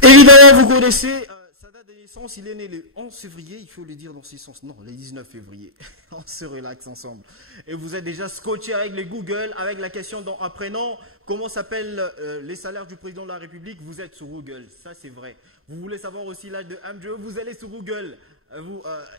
Évidemment, vous connaissez sa date de naissance, il est né le 11 février, il faut le dire dans ce sens, non, le 19 février. On se relaxe ensemble. Et vous êtes déjà scotché avec les Google, avec la question dans un prénom, comment s'appellent les salaires du président de la République, vous êtes sur Google, ça c'est vrai. Vous voulez savoir aussi l'âge de Andrew, vous allez sur Google.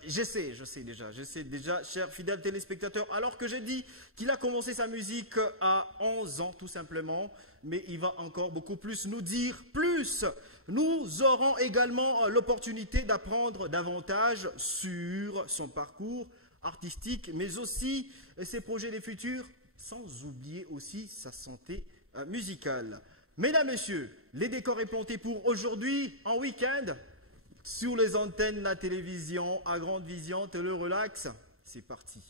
Je sais déjà, chers fidèles téléspectateurs, alors que j'ai dit qu'il a commencé sa musique à 11 ans tout simplement, mais il va encore beaucoup plus nous dire plus. Nous aurons également l'opportunité d'apprendre davantage sur son parcours artistique, mais aussi ses projets des futurs, sans oublier aussi sa santé musicale. Mesdames, Messieurs, les décors est planté pour aujourd'hui, en week-end, sur les antennes de la télévision, à Grande Vision, Télé Relax, c'est parti.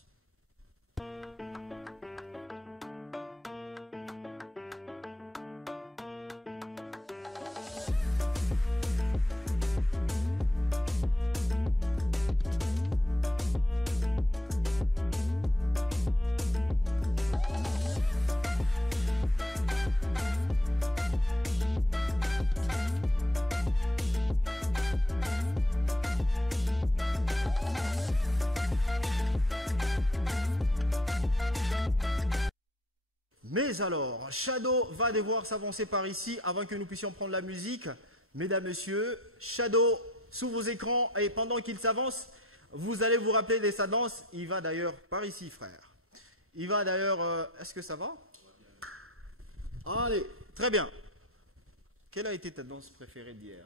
Mais alors, Shadow va devoir s'avancer par ici avant que nous puissions prendre la musique. Mesdames, Messieurs, Shadow sous vos écrans et pendant qu'il s'avance, vous allez vous rappeler de sa danse. Il va d'ailleurs par ici, frère. Il va d'ailleurs... Est-ce que ça va? Allez, très bien. Quelle a été ta danse préférée d'hier?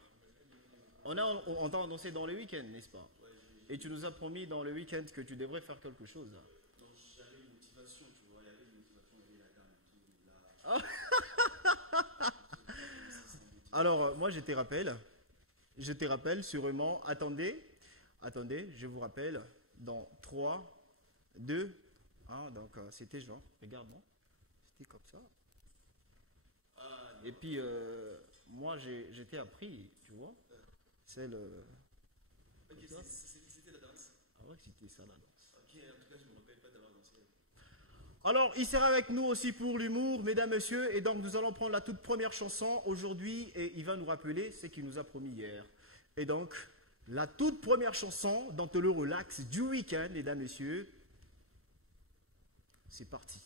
On t'a dansé dans le week-end, n'est-ce pas? Et tu nous as promis dans le week-end que tu devrais faire quelque chose. Alors, moi, je te rappelle sûrement, attendez, je vous rappelle, dans 3, 2, 1, donc c'était genre, regarde-moi, c'était comme ça. Et puis, moi, j'étais appris, tu vois, c'est le... Ok, c'était la danse. Ah ouais, c'était ça la danse. Ok, en tout cas, je ne me rappelle pas d'avoir dansé. Alors, il sera avec nous aussi pour l'humour, mesdames, messieurs, et donc nous allons prendre la toute première chanson aujourd'hui, et il va nous rappeler ce qu'il nous a promis hier. Et donc, la toute première chanson dans le relax du week-end, mesdames, messieurs, c'est parti.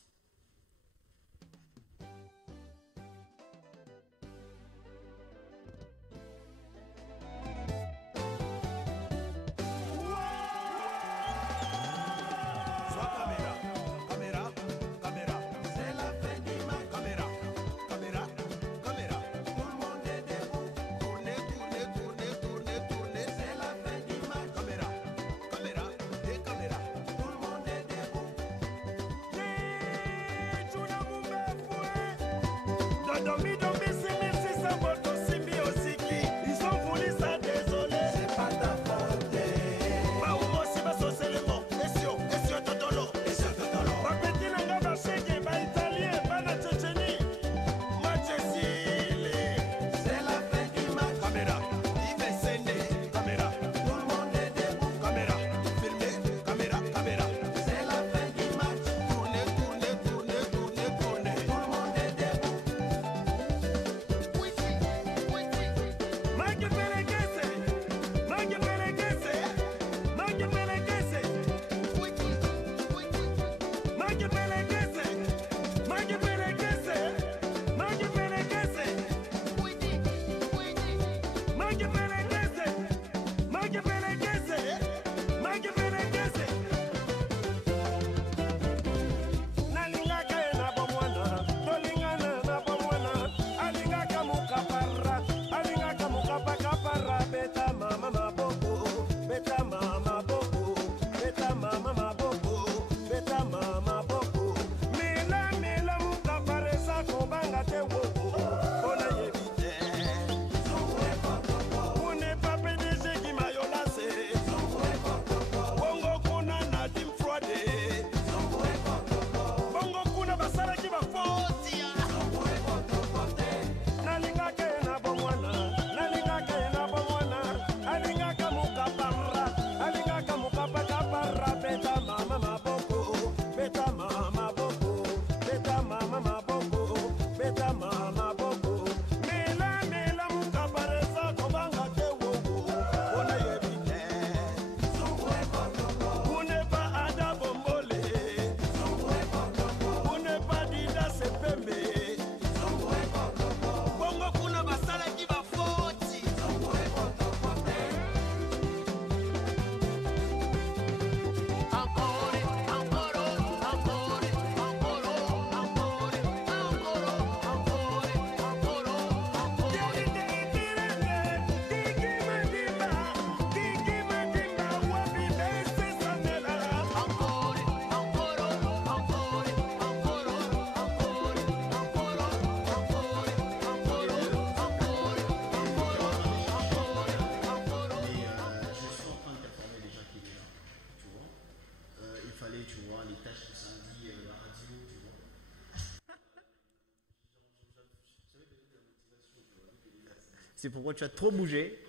C'est pourquoi tu as trop bougé.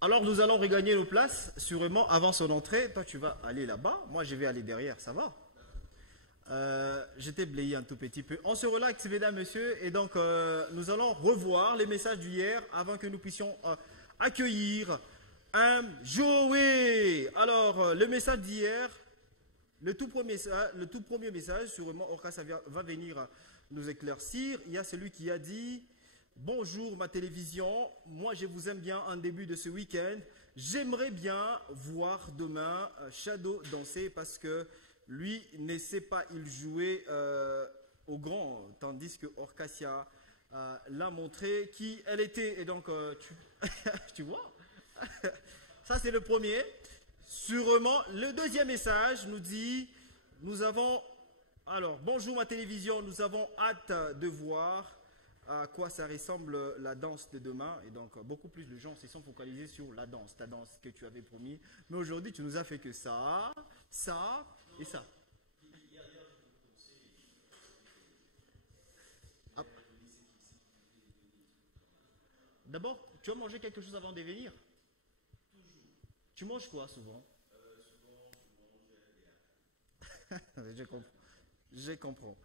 Alors nous allons regagner nos places, sûrement avant son entrée. Toi tu vas aller là-bas, moi je vais aller derrière, ça va? J'étais blayé un tout petit peu. On se relaxe mesdames, messieurs, et donc nous allons revoir les messages d'hier avant que nous puissions accueillir un Joey. Alors le message d'hier, le tout premier message, sûrement Orcas va venir nous éclaircir. Il y a celui qui a dit: bonjour ma télévision, moi je vous aime bien en début de ce week-end. J'aimerais bien voir demain Shadow danser parce que lui ne sait pas il jouer au grand, tandis que Orcasia l'a montré qui elle était. Et donc tu vois, ça c'est le premier. Sûrement le deuxième message nous dit: nous avons alors bonjour ma télévision, nous avons hâte de voir à quoi ça ressemble la danse de demain. Et donc beaucoup plus de gens se sont focalisés sur la danse, ta danse que tu avais promis. Mais aujourd'hui tu nous as fait que ça et ça. Ah. D'abord, tu as mangé quelque chose avant de venir? Tu manges quoi souvent? Je comprends.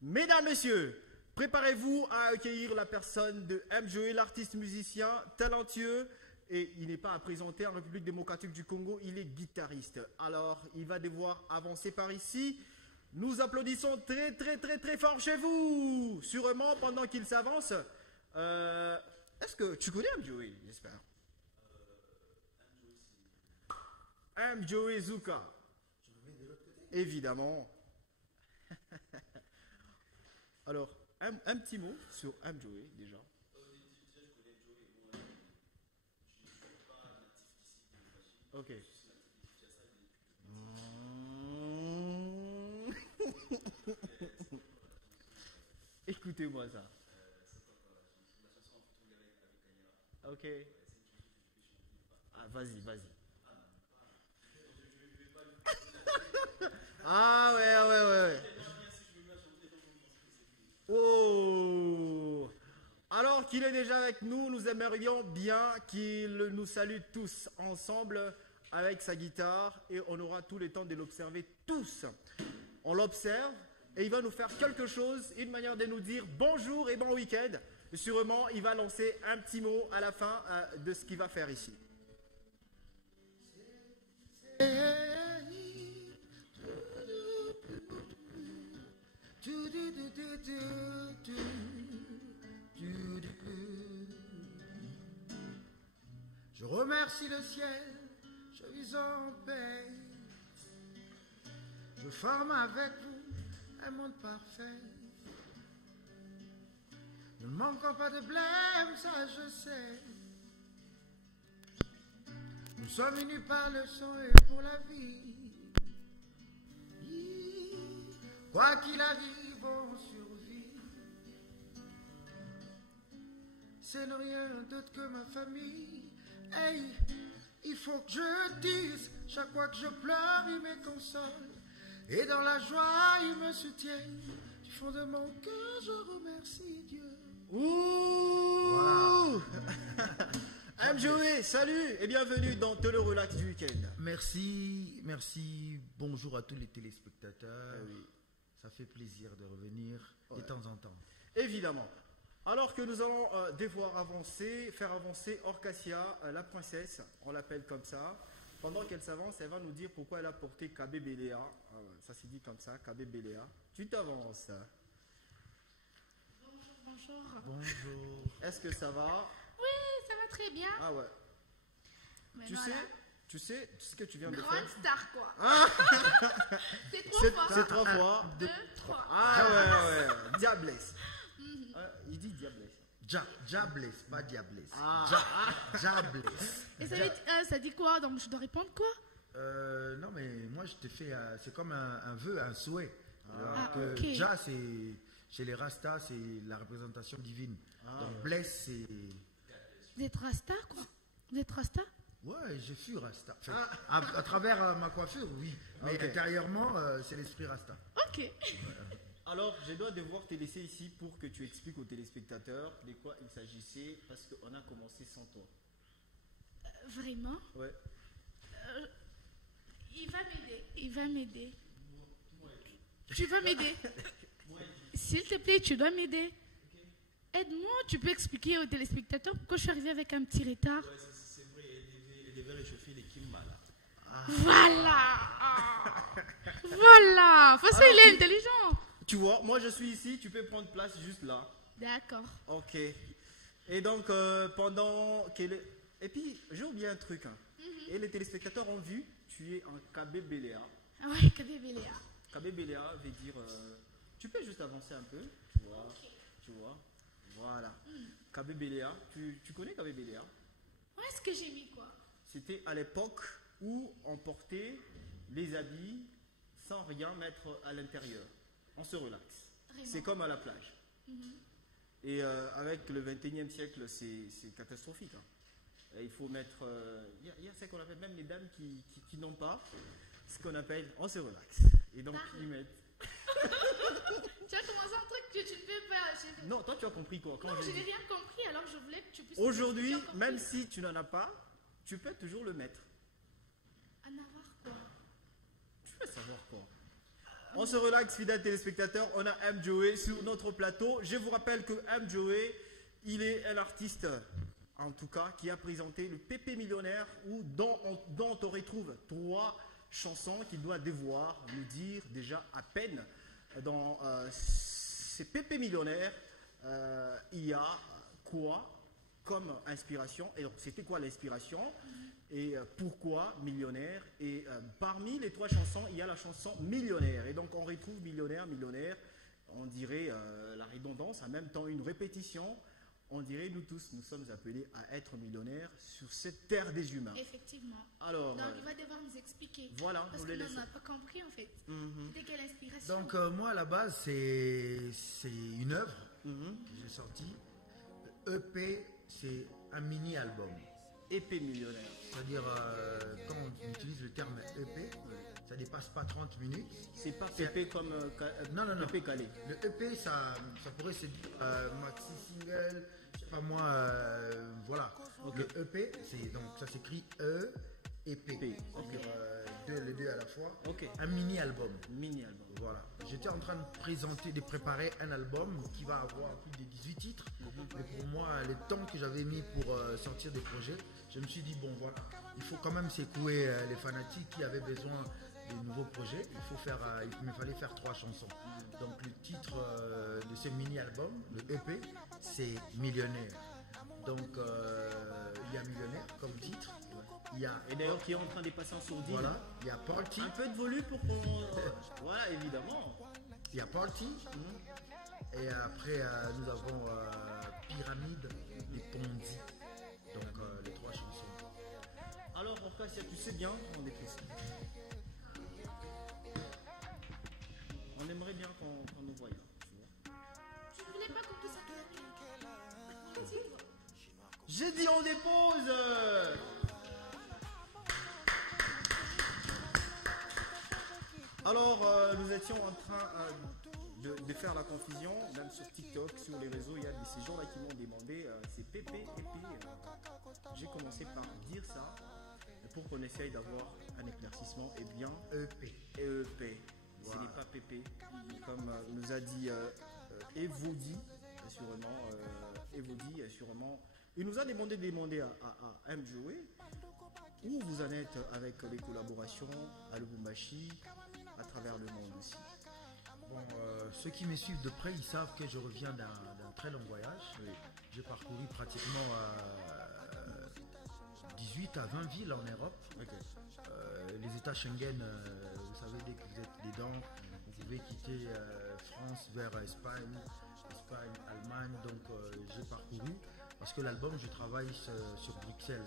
Mesdames, messieurs, préparez-vous à accueillir la personne de M. Joey, l'artiste musicien talentueux. Et il n'est pas à présenter en République démocratique du Congo, il est guitariste. Alors, il va devoir avancer par ici. Nous applaudissons très, très, très, très fort chez vous. Sûrement, pendant qu'il s'avance. Est-ce que tu connais M. Joey, j'espère? M. Joey Zuka. Évidemment. Alors, un petit mot sur M. Joey déjà. Ok. Écoutez-moi ça. Ok. Ah, vas-y, vas-y. Ah ouais. Oh. Alors qu'il est déjà avec nous, nous aimerions bien qu'il nous salue tous ensemble avec sa guitare et on aura tout le temps de l'observer tous. On l'observe et il va nous faire quelque chose, une manière de nous dire bonjour et bon week-end. Sûrement, il va lancer un petit mot à la fin de ce qu'il va faire ici. Je remercie le ciel, je vis en paix. Je forme avec vous un monde parfait. Ne manquons pas de blême, ça je sais. Nous sommes unis par le sang et pour la vie. Quoi qu'il arrive, on survit. C'est ne rien d'autre que ma famille. Hey, il faut que je dise, chaque fois que je pleure, il me console. Et dans la joie, il me soutient. Du fond de mon cœur, je remercie Dieu. Ouh voilà. M. Joey, salut et bienvenue dans Te le relax du week-end. Merci, bonjour à tous les téléspectateurs. Oui. ça fait plaisir de revenir de Ouais. temps en temps. Évidemment. Alors que nous allons devoir faire avancer Orcasia, la princesse, on l'appelle comme ça. Pendant qu'elle s'avance, elle va nous dire pourquoi elle a porté KB Béléa. Ah ouais, ça s'est dit comme ça, KB Béléa. Tu t'avances. Bonjour. Bonjour. Est-ce que ça va? Oui, ça va très bien. Ah ouais. Tu Maintenant, sais, là, tu sais ce que tu viens de grande faire? star, quoi. Ah, C'est trois fois. c'est 3 fois. 2, 3. Ah ouais. Diablesse. Il dit diablesse. Diablesse, pas diablesse. Ah. Diablesse. Et ça dit quoi? Donc je dois répondre quoi? Non, mais moi, je te fais. C'est comme un vœu, un souhait. Ah, Que ok. Ja, c'est. Chez les Rastas, c'est la représentation divine. Donc, bless, c'est. Vous êtes Rasta, quoi? Vous êtes Rasta? Ouais, je suis Rasta. Enfin, à travers ma coiffure, oui. Mais Ok. intérieurement, c'est l'esprit Rasta. Ok. Alors, je dois devoir te laisser ici pour que tu expliques aux téléspectateurs de quoi il s'agissait parce qu'on a commencé sans toi. Vraiment? Ouais. Il va m'aider. Il va m'aider. Tu vas m'aider. S'il te plaît, tu dois m'aider. Aide-moi, tu peux expliquer aux téléspectateurs pourquoi je suis arrivée avec un petit retard. Ouais, c'est vrai, elle devait réchauffer les Kimba là. Voilà. Voilà. De toute façon, il est intelligent. Tu vois, moi je suis ici, tu peux prendre place juste là. D'accord. Ok. Et donc, pendant qu'elle est... Et puis, j'ai oublié un truc. Hein. Et les téléspectateurs ont vu, tu es en KB Béléa. Ah ouais, KB Béléa. KB Béléa veut dire... tu peux juste avancer un peu. Tu vois. Tu vois. Voilà. KB Béléa. Tu connais KB Béléa? Où est-ce que j'ai mis quoi? C'était à l'époque où on portait les habits sans rien mettre à l'intérieur. On se relaxe. Vraiment. C'est comme à la plage. Et avec le 21e siècle, c'est catastrophique. Hein. Et il faut mettre... Il y a ce qu'on appelle même les dames qui n'ont pas ce qu'on appelle... On se relaxe. Et donc, Parle. ils mettent... Tu as commencé un truc que tu ne peux pas. Non, toi, tu as compris quoi quand Non, j'ai je n'ai dit- rien compris, alors je voulais que tu puisses. Aujourd'hui, expliquer encore même plus. si tu n'en as pas, tu peux toujours le mettre. En avoir quoi? Tu veux savoir quoi? On se relaxe, fidèles téléspectateurs. On a M. Joey sur notre plateau. Je vous rappelle que M. Joey, il est un artiste, en tout cas, qui a présenté le Pépé Millionnaire, dont on retrouve 3 chansons qu'il doit devoir nous dire déjà à peine. Dans ces Pépé Millionnaires, il y a quoi comme inspiration? Et donc, c'était quoi l'inspiration? Et pourquoi millionnaire? Et parmi les 3 chansons, il y a la chanson Millionnaire. Et donc on retrouve millionnaire, millionnaire. On dirait la redondance, en même temps une répétition. On dirait nous tous, nous sommes appelés à être millionnaires sur cette terre des humains. Effectivement. Alors, Donc il va devoir nous expliquer. voilà, Parce vous que les nous laissez. n'avons pas compris en fait. C'était quelle inspiration? Donc, moi, à la base, c'est une œuvre que j'ai sortie. EP, c'est un mini-album. Épée millionnaire. C'est-à-dire, quand on utilise le terme EP, ça dépasse pas 30 minutes. C'est pas Pépé comme Non, non, non. Pépé Calais. Le EP, ça pourrait se dire maxi single, je sais pas moi, voilà. Ok. Le EP, donc ça s'écrit E et P. P, C'est-à-dire les deux à la fois. Ok. Un mini-album. Mini-album. Voilà. J'étais en train de préparer un album qui va avoir plus de 18 titres. Mais pour moi, le temps que j'avais mis pour sortir des projets, je me suis dit, bon voilà, il faut quand même secouer les fanatiques qui avaient besoin de nouveaux projets. Il me fallait faire 3 chansons. Donc le titre de ce mini-album, le EP, c'est Millionnaire. Donc il y a Millionnaire comme titre. Il y a, Et d'ailleurs, qui est en train de passer en sourdine. voilà, il y a Party. Un peu de volume pour qu'on... voilà, évidemment. Il y a Party. Et après, nous avons Pyramide et Ponzi. Donc, les 3 chansons. Alors, Orcasia, tu sais bien, on est précis. On aimerait bien qu'on nous voie là, tu vois. Je ne voulais pas qu'on puisse accueillir. Dis-toi. J'ai dit on dépose. Alors, nous étions en train de faire la confusion, même sur TikTok, sur les réseaux, il y a ces gens-là qui m'ont demandé, c'est PP et puis j'ai commencé par dire ça pour qu'on essaye d'avoir un éclaircissement et bien EP. EEP. Ce n'est pas Pépé, comme nous a dit Evodi, sûrement. Evodi, sûrement. Il nous a demandé à M. Joey où vous en êtes avec les collaborations à Lubumbashi, à travers le monde aussi. Bon, ceux qui me suivent de près, ils savent que je reviens d'un très long voyage. Oui. J'ai parcouru pratiquement 18 à 20 villes en Europe. Okay. Les États Schengen, vous savez, dès que vous êtes dedans, vous pouvez quitter France vers Espagne, Allemagne. Donc j'ai parcouru parce que l'album, je travaille sur Bruxelles,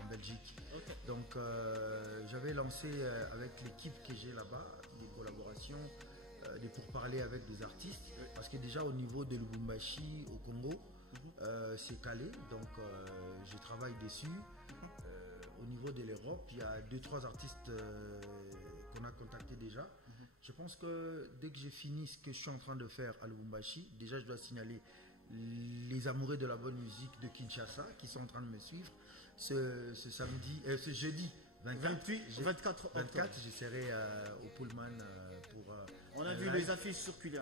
en Belgique. Okay. Donc j'avais lancé avec l'équipe que j'ai là-bas des collaborations, des pourparlers avec des artistes, parce que déjà au niveau de Lubumbashi au Congo, c'est calé, donc je travaille dessus. Au niveau de l'Europe, il y a 2-3 artistes qu'on a contactés déjà. Je pense que dès que j'ai fini ce que je suis en train de faire à Lubumbashi, déjà je dois signaler les amoureux de la bonne musique de Kinshasa qui sont en train de me suivre. Ce jeudi 24 octobre, je serai au Pullman pour... On a vu les affiches circuler.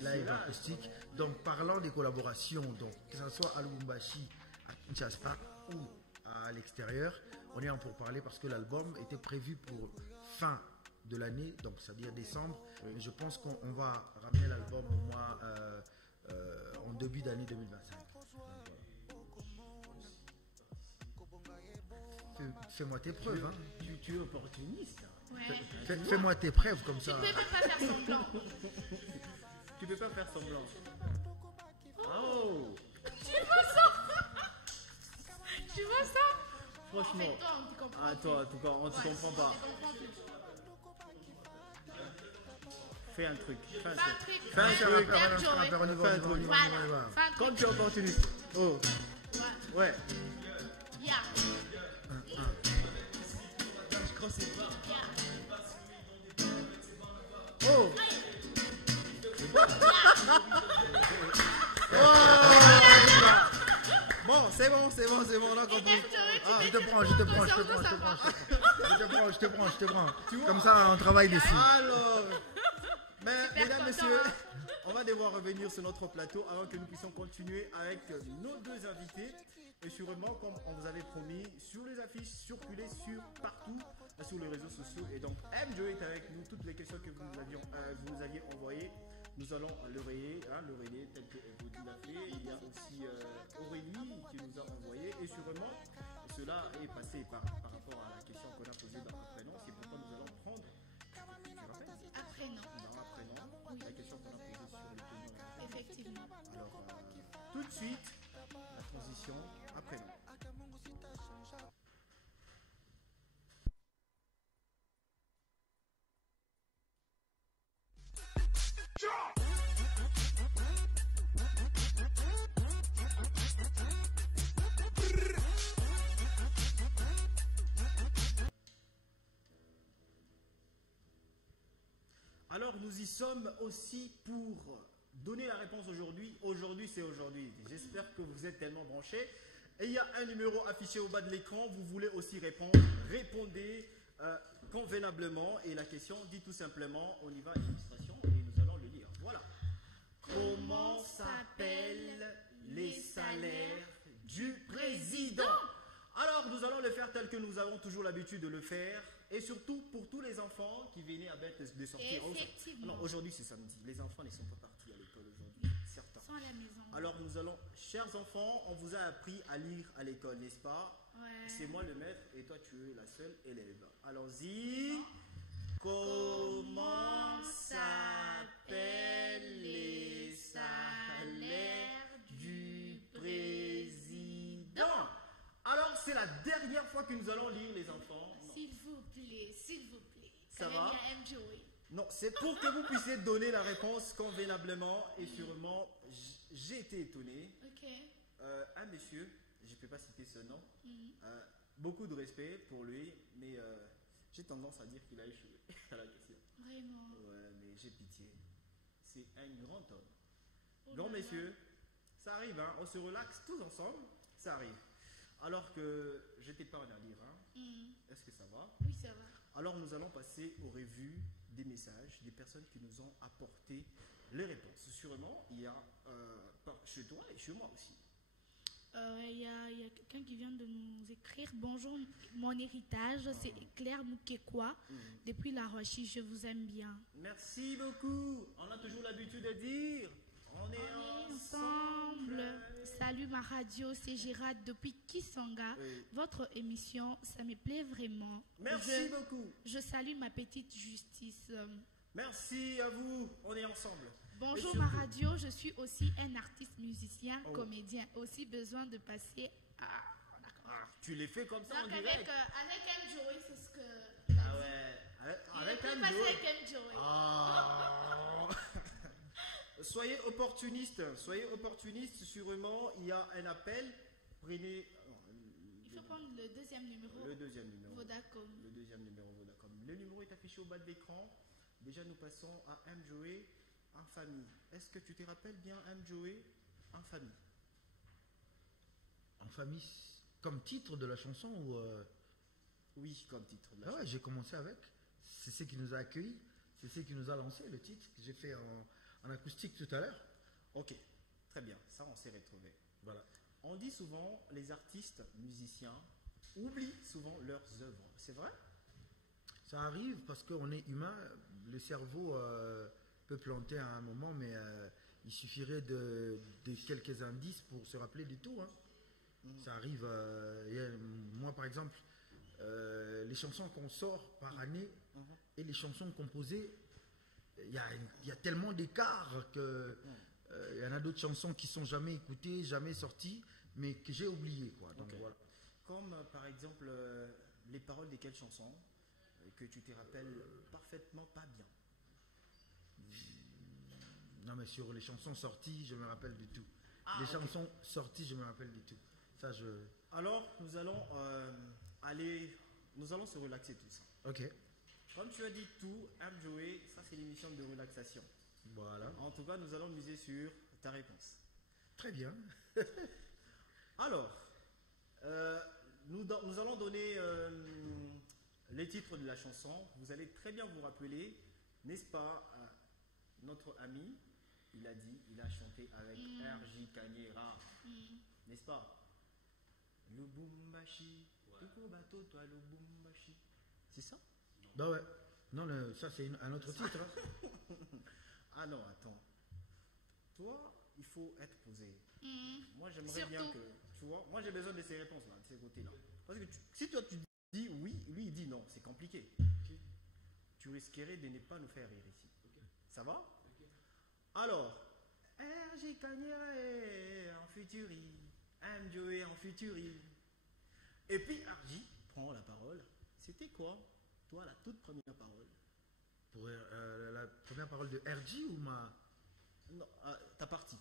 Live acoustique. Donc parlant des collaborations, donc, que ce soit à Lubumbashi, à Kinshasa ou à l'extérieur, on est en pourparlers parce que l'album était prévu pour fin de l'année, donc c'est-à-dire décembre. Oui. Mais je pense qu'on va ramener l'album au mois en début d'année 2025. Fais-moi tes preuves. Hein. Tu es opportuniste. Ouais. Fais-moi tes preuves comme ça. Tu peux pas faire semblant. Tu peux pas faire semblant. Oh. Tu vois ça? Franchement. En fait, toi, on te comprend. Ah, toi, en tout cas, on ne te comprend pas. Fais un truc. Fais un truc. Fais un truc. Voilà. Quand tu es opportuniste. Oh. Ouais. Yeah. Je crois que c'est pas. Oh. Bon, c'est bon, on a compris. Je te prends. Comme ça, on travaille dessus. Alors, mesdames, messieurs, on va devoir revenir sur notre plateau avant que nous puissions continuer avec nos deux invités. Et sûrement, comme on vous avait promis, sur les affiches, circuler partout sur les réseaux sociaux. Et donc, M. Joey est avec nous. Toutes les questions que vous nous aviez envoyées, nous allons le relayer tel que vous l'a fait. Il y a aussi Aurélie qui nous a envoyé. Et sûrement, cela est passé par rapport à la question qu'on a posée dans Apprenant. C'est pourquoi nous allons prendre. Tu rappelles Apprenant. Dans Apprenant, oui. La question qu'on a posée sur le paiement. Effectivement. Alors, tout de suite, la transition Apprenant. Alors nous y sommes aussi pour donner la réponse aujourd'hui. Aujourd'hui c'est aujourd'hui. J'espère que vous êtes tellement branchés. Et il y a un numéro affiché au bas de l'écran. Vous voulez aussi répondre. Répondez convenablement. Et la question dit tout simplement, on y va à l'illustration et nous allons le lire. Voilà. Comment s'appellent les salaires du président? Alors nous allons le faire tel que nous avons toujours l'habitude de le faire. Et surtout pour tous les enfants qui venaient à bête de sortir. Effectivement. Non, aujourd'hui c'est samedi. Les enfants ne sont pas partis à l'école aujourd'hui. Certains. Ils sont à la maison. Alors nous allons, chers enfants, on vous a appris à lire à l'école, n'est-ce pas? Ouais. C'est moi le maître et toi tu es la seule élève. Allons-y. Comment s'appellent les salaires du président? Alors c'est la dernière fois que nous allons lire les enfants. S'il vous plaît, s'il vous plaît. Ça va? M. Joey. Non, c'est pour que vous puissiez donner la réponse convenablement et sûrement, j'ai été étonné. Ok. Un monsieur, je ne peux pas citer ce nom, beaucoup de respect pour lui, mais j'ai tendance à dire qu'il a échoué à la question. Vraiment. Ouais, mais j'ai pitié. C'est un grand homme. Oh Grand là là. messieurs, ça arrive, hein, on se relaxe tous ensemble, ça arrive. Alors que je t'épargne à lire, hein. Est-ce que ça va? Oui, ça va. Alors nous allons passer aux revues des messages des personnes qui nous ont apporté les réponses. Sûrement, il y a chez toi et chez moi aussi. Il y a quelqu'un qui vient de nous écrire. Bonjour, mon héritage, c'est Claire Moukekwa, depuis La Rochie. Je vous aime bien. Merci beaucoup. On a toujours l'habitude de dire on est ensemble. Salut ma radio, c'est Gérard depuis Kisanga. Oui. Votre émission, ça me plaît vraiment. Merci beaucoup. Je salue ma petite Justice. Merci à vous. On est ensemble. Bonjour Et ma surtout- radio, je suis aussi un artiste musicien, Oh. comédien. Aussi besoin de passer à... Ah, tu les fais comme ça en Donc direct. avec M. Joey, c'est ce que... Ah ouais. Avec un passer duo. avec M. Joey. Ah. Soyez opportunistes. Soyez opportunistes. Sûrement, il y a un appel. Prenez Il faut prendre le deuxième numéro. le deuxième numéro. Vodacom. Le deuxième numéro Vodacom. Le numéro est affiché au bas de l'écran. Déjà, nous passons à M. Joey en famille. Est-ce que tu te rappelles bien M. Joey en famille? En famille, comme titre de la chanson ou Oui, comme titre de la Ah ouais, chanson. j'ai commencé avec. C'est ce qui nous a accueillis. C'est ce qui nous a lancé le titre que j'ai fait en acoustique tout à l'heure. Ok, très bien. Ça, on s'est retrouvé. Voilà. On dit souvent, les artistes, musiciens, oublient souvent leurs œuvres. C'est vrai? Ça arrive parce qu'on est humain. Le cerveau peut planter à un moment, mais il suffirait de quelques indices pour se rappeler du tout. Hein. Ça arrive. Moi, par exemple, les chansons qu'on sort par année et les chansons composées, il y a tellement d'écart que il y en a d'autres chansons qui sont jamais écoutées, jamais sorties, mais que j'ai oubliées, quoi. Donc Ok. voilà. Comme par exemple les paroles de quelles chansons que tu te rappelles parfaitement pas bien. Non, mais sur les chansons sorties, je me rappelle du tout. Ah, Les ok. chansons sorties, je me rappelle du tout. Ça, je. Alors, nous allons se relaxer tous. Ok. Comme tu as dit tout, M. Joey, ça c'est l'émission de relaxation. Voilà. En tout cas, nous allons miser sur ta réponse. Très bien. Alors, nous allons donner les titres de la chanson. Vous allez très bien vous rappeler, n'est-ce pas, notre ami, il a chanté avec R.J. Kanyera, n'est-ce pas? Lubumbashi, Tuko bateau, toi Lubumbashi. C'est ça? Bah ouais. Non, ça, c'est un autre titre. Hein. Ah non, attends. Toi, il faut être posé. Moi, j'aimerais bien Surtout. que, tu vois, moi j'ai besoin de ces réponses-là, de ces côtés-là. Parce que si toi tu dis oui, lui il dit non, c'est compliqué. Tu risquerais de ne pas nous faire rire ici. Ça va? Alors, R.J. Kanyera en futuri, M. Joey en futuri. Et puis R.J. prend la parole. C'était quoi, toi, la toute première parole? Pour la première parole de RG ou ma. Non, ta partie.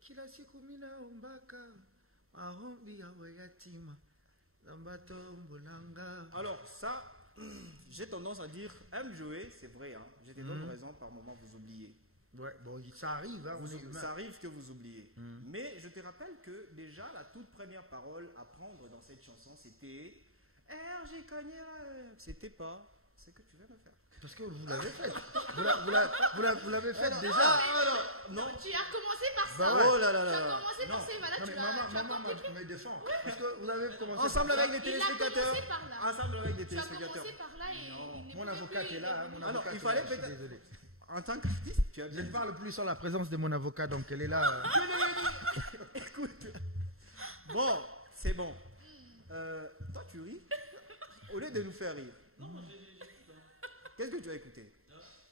Kila siku mina ombaka maombi yawe yatima lambato mbulanga. Alors ça, j'ai tendance à dire, M. Joey, c'est vrai, hein, j'ai des bonnes raisons, par moment vous oubliez. Ouais, bon, ça arrive, hein, on est humain. Ça arrive que vous oubliez. Mais je te rappelle que déjà, la toute première parole à prendre dans cette chanson, c'était R.J. Kanyera. C'était pas ce que tu viens de faire. Parce que vous l'avez fait. Vous l'avez fait déjà. Non. Tu as commencé par ça. Bah ouais. Oh là là Tu là as là. commencé par Non. ça. Voilà, Non, tu mais as maman compliqué. me défend. Parce que vous avez commencé Ensemble par ça. avec les téléspectateurs. commencé par là. Ensemble avec les Tu as téléspectateurs. commencé par là et il ne Mon pouvait avocat plus, est là. Hein, mon Ah non, avocat il est fallait là, je suis peut-être- désolé. En tant qu'artiste, tu as Je bien ne dit. parle plus sans la présence de mon avocat, donc elle est là. Écoute. Bon, c'est bon. Toi, tu ris au lieu de nous faire rire. Qu'est-ce que tu as écouté?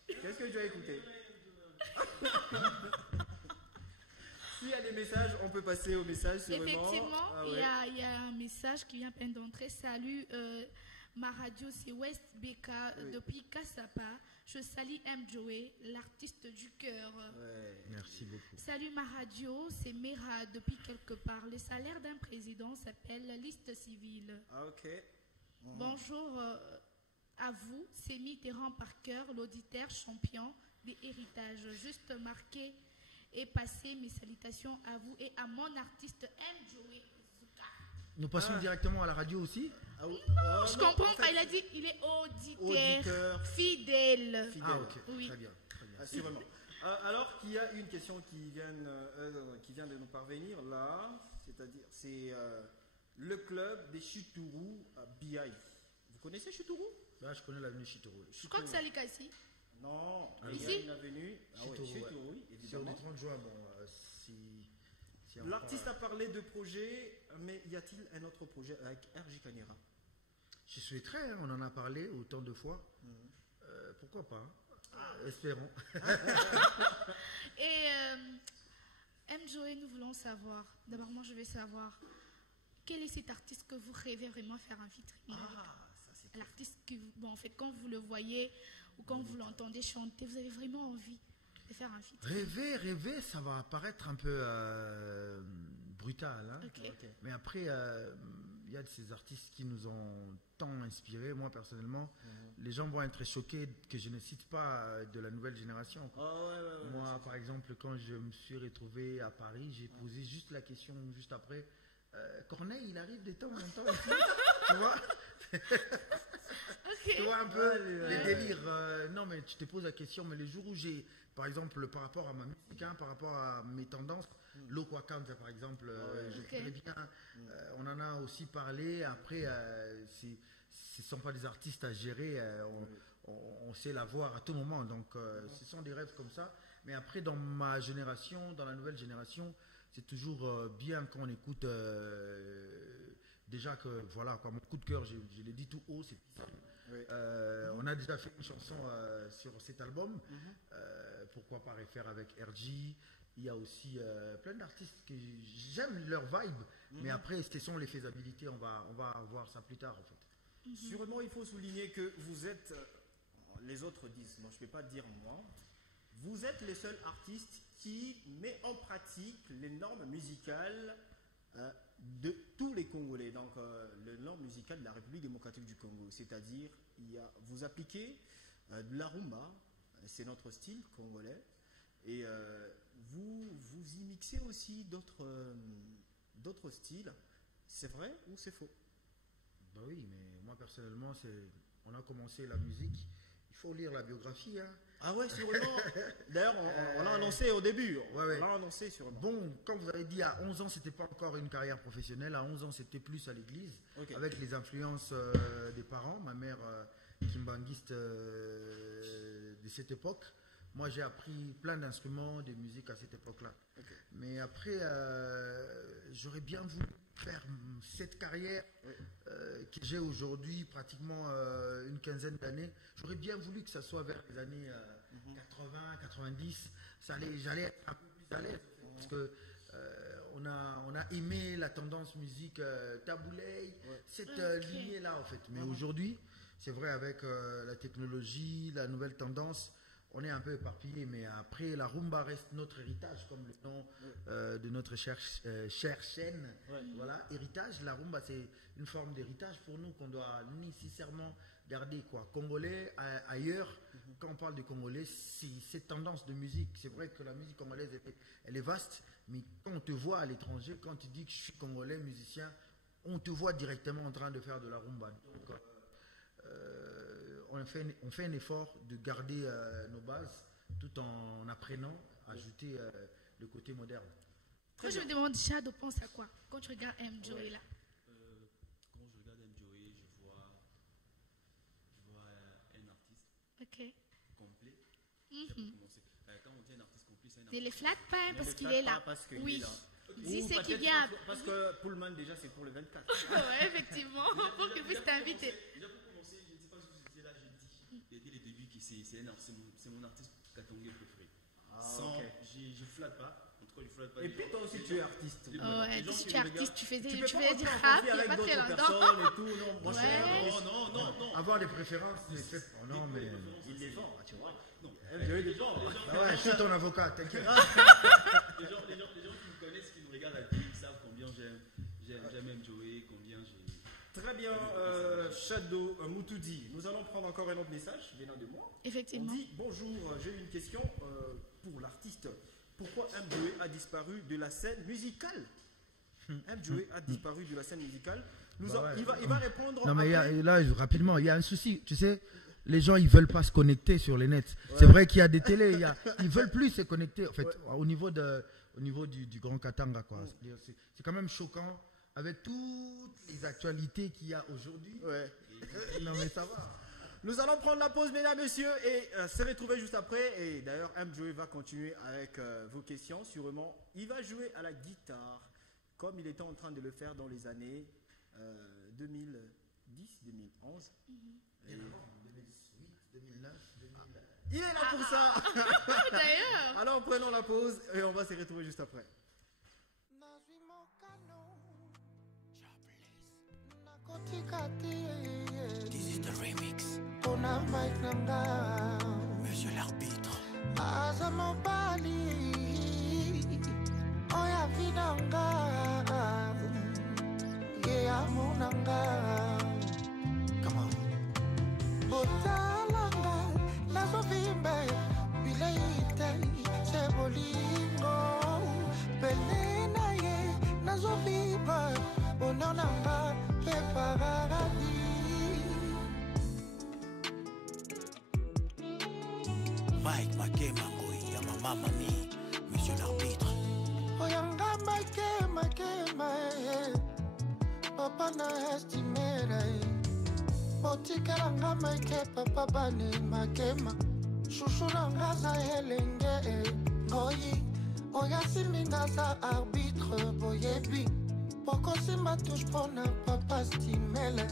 Qu'est-ce que tu as écouté? S'il y a des messages, on peut passer aux messages sûrement. Effectivement, Ah il ouais. y a un message qui vient à peine d'entrer. Salut, ma radio c'est West BK Oui. depuis Kassapa. Je salue M. Joey, l'artiste du cœur. Ouais. Merci beaucoup. Salut ma radio, c'est Mera depuis quelque part. Le salaire d'un président s'appelle la liste civile. Ah, ok. Bonjour à vous, c'est Mitterrand Parker, l'auditeur champion des héritages. Juste marqué et passer mes salutations à vous et à mon artiste M. Joey Zuka. Nous passons directement à la radio aussi. Ah oui. Je Non, comprends en pas, fait, il a dit il est auditeur, auditeur fidèle. fidèle. Ah, ok. Oui. Très bien. Très bien. Assurément. Alors qu'il y a une question qui vient de nous parvenir là, c'est-à-dire c'est le club des Chitourou à Biaï. Vous connaissez Chitourou? Là, je connais l'avenue Chitourou. Je crois que c'est à Likasi. Non, Ah, il y a ici une avenue. Ah ouais, Chitourou, Chitourou, oui, C'est au évidemment. 30 juin. Bon, si on L'artiste prend- a parlé de projet, mais y a-t-il un autre projet avec RJ Kanera? Je souhaiterais, hein, on en a parlé autant de fois. Pourquoi pas, espérons. Et M. Joey, nous voulons savoir, d'abord moi je vais savoir, quel est cet artiste que vous rêvez vraiment faire un featuring avec? Ça c'est L'artiste que vous, bon, en fait, quand vous le voyez ou quand vous l'entendez chanter, vous avez vraiment envie de faire un featuring. Rêver, ça va paraître un peu brutal. Hein. Ok. Mais après, il y a de ces artistes qui nous ont tant inspirés. Moi, personnellement, les gens vont être choqués que je ne cite pas de la nouvelle génération. Moi, par exemple, quand je me suis retrouvé à Paris, j'ai posé juste la question juste après. Corneille, il arrive de temps en temps ici, tu vois? Tu vois un peu les délires. Non, mais tu te poses la question, mais les jours où j'ai, par exemple, par rapport à ma musique, hein, par rapport à mes tendances, Loquacante, par exemple, je connais bien. On en a aussi parlé. Après, ce ne sont pas des artistes à gérer. On sait la voir à tout moment. Donc, ce sont des rêves comme ça. Mais après, dans ma génération, dans la nouvelle génération, c'est toujours bien quand on écoute. Déjà que, voilà, quoi, mon coup de cœur, je l'ai dit tout haut, c'est Oui. on a déjà fait une chanson sur cet album. Pourquoi pas refaire avec RG. Il y a aussi plein d'artistes que j'aime leur vibe, mais après, ce sont les faisabilités. On va voir ça plus tard, en fait. Sûrement, il faut souligner que vous êtes, les autres disent, moi je ne vais pas dire moi, vous êtes les seuls artistes qui met en pratique les normes musicales de tous les Congolais, donc les normes musicales de la République démocratique du Congo, c'est-à-dire vous appliquez de la rumba, c'est notre style congolais, et vous y mixez aussi d'autres styles. C'est vrai ou c'est faux? Bah oui, mais moi personnellement, on a commencé la musique. Il faut lire la biographie. Hein. Ah ouais, sûrement. D'ailleurs, on l'a annoncé au début. Ouais. On l'a annoncé sûrement. Bon, comme vous avez dit, à 11 ans, c'était pas encore une carrière professionnelle. À 11 ans, c'était plus à l'église, Ok. avec les influences des parents. Ma mère, kimbanguiste de cette époque. Moi, j'ai appris plein d'instruments, de musique à cette époque-là. Ok. Mais après, j'aurais bien voulu faire cette carrière que j'ai aujourd'hui, pratiquement une quinzaine d'années. J'aurais bien voulu que ça soit vers les années 80, 90. J'allais être un peu plus à l'aise. Parce que on a aimé la tendance musique taboulé, cette lignée-là en fait. Mais aujourd'hui, c'est vrai, avec la technologie, la nouvelle tendance, on est un peu éparpillé, mais après, la rumba reste notre héritage, comme le nom de notre chère chaîne. Voilà, héritage, la rumba, c'est une forme d'héritage pour nous qu'on doit nécessairement garder, quoi. Congolais, ailleurs, quand on parle de Congolais, c'est cette tendance de musique. C'est vrai que la musique congolaise, elle est vaste, mais quand on te voit à l'étranger, quand tu dis que je suis Congolais, musicien, on te voit directement en train de faire de la rumba. Donc, on fait un effort de garder nos bases tout en apprenant à ajouter le côté moderne. Moi, je me demande, Shadow pense à quoi quand tu regardes M. Joey là? Quand je regarde Joey, je vois un artiste Ok. complet. J'ai pas commencé. Quand on dit un artiste complet, c'est un Ne artiste. les flatte pas hein, Ne parce les qu'il flatte est là. pas parce qu'il Oui. est là. Dis Ou c'est qui peut-être vient. parce que Pullman, déjà, c'est pour le 24. Ouais, effectivement, pour qu'il puisse t'inviter. Déjà pour commencer, je ne sais pas si vous étiez là, j'ai dit dès le début que c'est mon artiste katongais préféré. Sans, ok. je flatte pas. En tout cas, je flatte pas. Et puis toi aussi, tu es artiste. Les- Ouais, les gens si qui tu es me artiste, tu faisais Tu du peux pas rentrer en rap conflit il n'y a avec pas très d'autres longtemps. personnes et tout. Non, moi, Ouais. Non. Avoir des préférences, c'est fait. Oh non, mais. il les vend, tu vois. Non. Joey les vend. Ah ouais, je suis ton avocat, t'inquiète. Les gens qui me connaissent, qui nous regardent à la télé, ils savent combien j'aime Joey, combien j'ai. Très bien, Shadow Moutoudi. Nous allons prendre encore un autre message venant de moi. On Effectivement. dit bonjour, j'ai une question pour l'artiste. Pourquoi M. Joey a disparu de la scène musicale? Joey a disparu de la scène musicale. Il va répondre. Non, mais là, rapidement, il y a un souci. Tu sais, les gens, ils veulent pas se connecter sur les nets. Ouais. C'est vrai qu'il y a des télés, ils veulent plus se connecter. En fait, au niveau du Grand Katanga, quoi. C'est quand même choquant avec toutes les actualités qu'il y a aujourd'hui. Ouais. Non, mais ça va. Nous allons prendre la pause, mesdames, messieurs, et se retrouver juste après. Et d'ailleurs, Joey va continuer avec vos questions. Sûrement, il va jouer à la guitare, comme il était en train de le faire dans les années 2010, 2011. Et 2008, 2009, 2000. Il est là pour ça. D'ailleurs. Alors, prenons la pause et on va se retrouver juste après. This is the remix. Monsieur l'arbitre. Come on. Mike Makema Ngoi, ya mama mami, monsieur l'arbitre. Oyanga Makema, papa na estimera. Botikelanga Make, papa bani Makema. Chouchoulanga za helenge, Ngoi. Oyasimina za arbitre, boyebi. Poko simba touche pona papa stimele.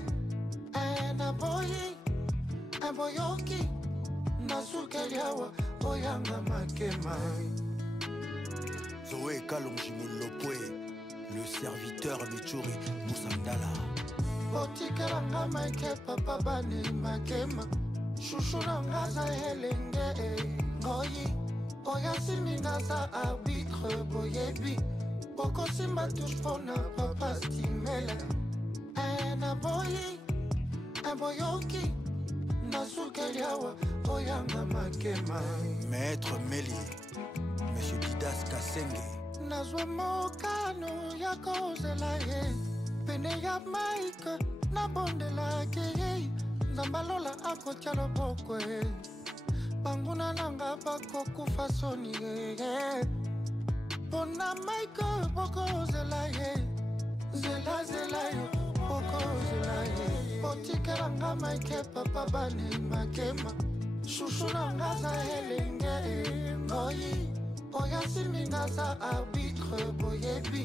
Un boyoki. Nasukeliawa oyanga Makema. Zoé Kalonji Moulopwe, le serviteur Michouri Moussandala. Botikelanga Make, papa bani Makema. Chouchoulanga za helenge, Ngoi. Oyasimina za arbitre, boyebi. Poko simba touche pona papa stimele. Un boyoki. Nasukeliawa oyanga Makema. Maître Meli, monsieur Didas Kasenge. Nazwa mokano ya kozela ye. Pene ya Mike na bondela ke ye. Nzambalola akotya loboko ye. Banguna nanga bako kufa soni ye. Pona Mike boko zela ye. Zela yo boko zela ye. Botikelanga Make, papa bani Makema. Chouchoulanga za helenge, Ngoi. Oyasimina za arbitre, boyebi.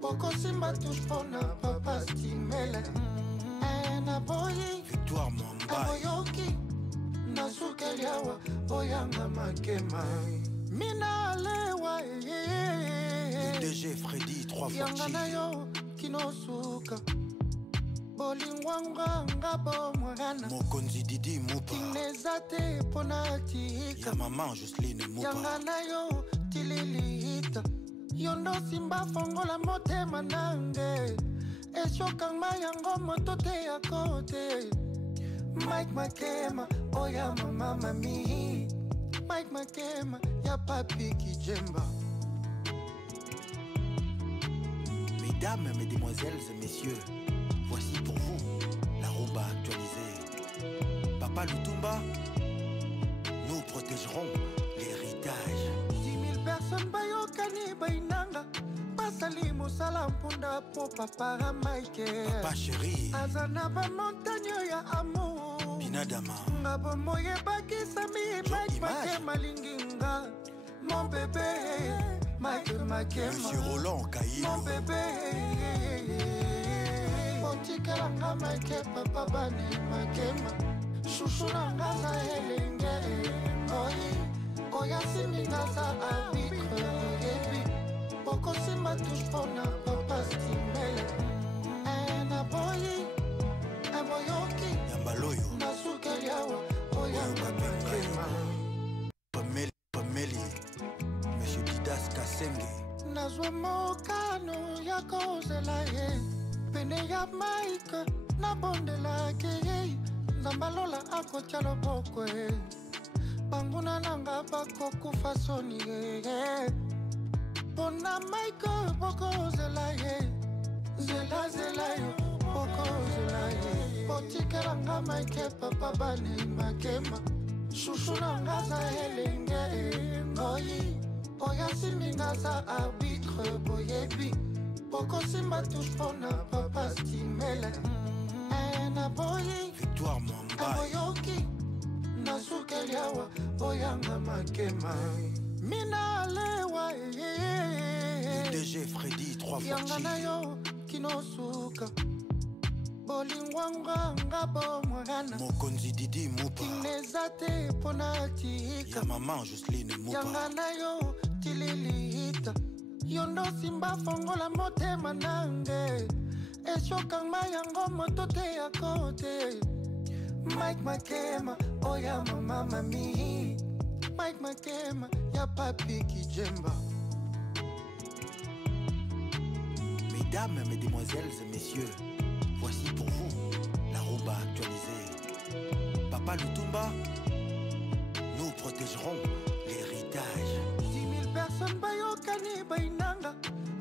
Poko simba touche pona papa stimele. Victoire Mwamba. Boyoki. Nasukeliawa oyanga Makema. Mina lewa DG Freddy 3 fois Yangana yo kinosuka. Bolingwanga bomwana. Mokonzi Didi Moupa. Tinezate ponatika. Ya maman Jocelyne Moupa. Yangana yo tililita. Yondo simba fongola motema nange. Eshokanga yango motote ya kote. Mike Makema, oya mama mami. Mike Makema, ya papi Kijemba. Mesdames, mesdemoiselles et messieurs, voici pour vous la rumba actualisée. Papa Lutumba, nous protégerons l'héritage. 10 000 personnes bayokani bainanga. Basali musala mpunda po papa Mike. Papa chéri, Azana ba montagne ya amour. Binadama. Ngabo moye bakisami Mike Makema linginga. Mon bébé, Mike Makema. Monsieur Roland Kaïlo. Mon bébé. Botikelanga Make, papa bani Makema. Chouchoulanga za helenge, Ngoi. Oyasimina za arbitre, boyebi. Poko simba touche pona papa stimele. Un boyoki. Yambaloyo. Nasukeliawa oyanga Makema. Pameli, monsieur Didas Kasenge. Nazwa mokano ya kozela ye. Pene ya Mike na bondela ke ye. Nzambalola akotya loboko ye. Banguna nanga bako kufa soni ye. Pona Mike boko zela ye. zela zela yo poko zela ye botikela nga maike papa bane makema shushu na nga za elenge ngoyi oya simbi nga za arbitre boyebi poko simba touche pona papa stimele na boyi Victoire Mwamba boyoki nasukeli awa oyanga makema mina lewa DG Freddy 3 yanga na yo kinosuka bolingwanga nga bomwana Mokonzi Didi Mupa kineza te pona tika ya maman Jocelyne Mupa yanga na yo tililita yondo simba fongola motema nange eshokanga yango moto te ya kote Mike Makema oya mama mami Mike Makema ya papi Kijemba. Mesdames, mesdemoiselles et messieurs, voici pour vous la rumba actualisée. Papa Lutumba, nous protégerons l'héritage. 10 000 personnes bayokani bainanga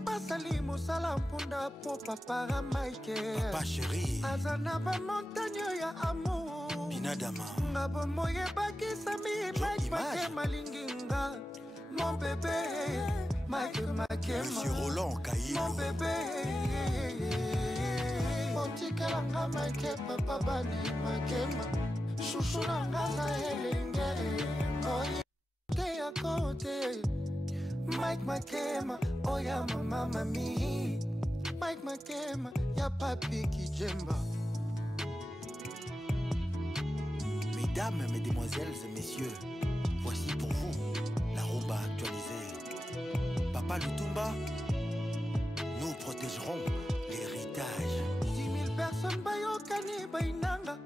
basali mosala mpunda po papa Mike Papa chéri, azana ba montagne ya amour Pinadama, nga bomoye bakisami Mike Makema linginga mon bébé Mike Makema Monsieur Roland mon Kaïlo, bébé botikela nga Mike papa bane Makema shushu na nga za elenge oye te ya kote Mike Makema oya mama mami Mike Makema ya papi Kijemba. Mesdames, mesdemoiselles et messieurs, voici pour vous la rumba actualisée. Papa Lutumba, nous protégerons l'héritage. 10 000 personnes bayokani bainanga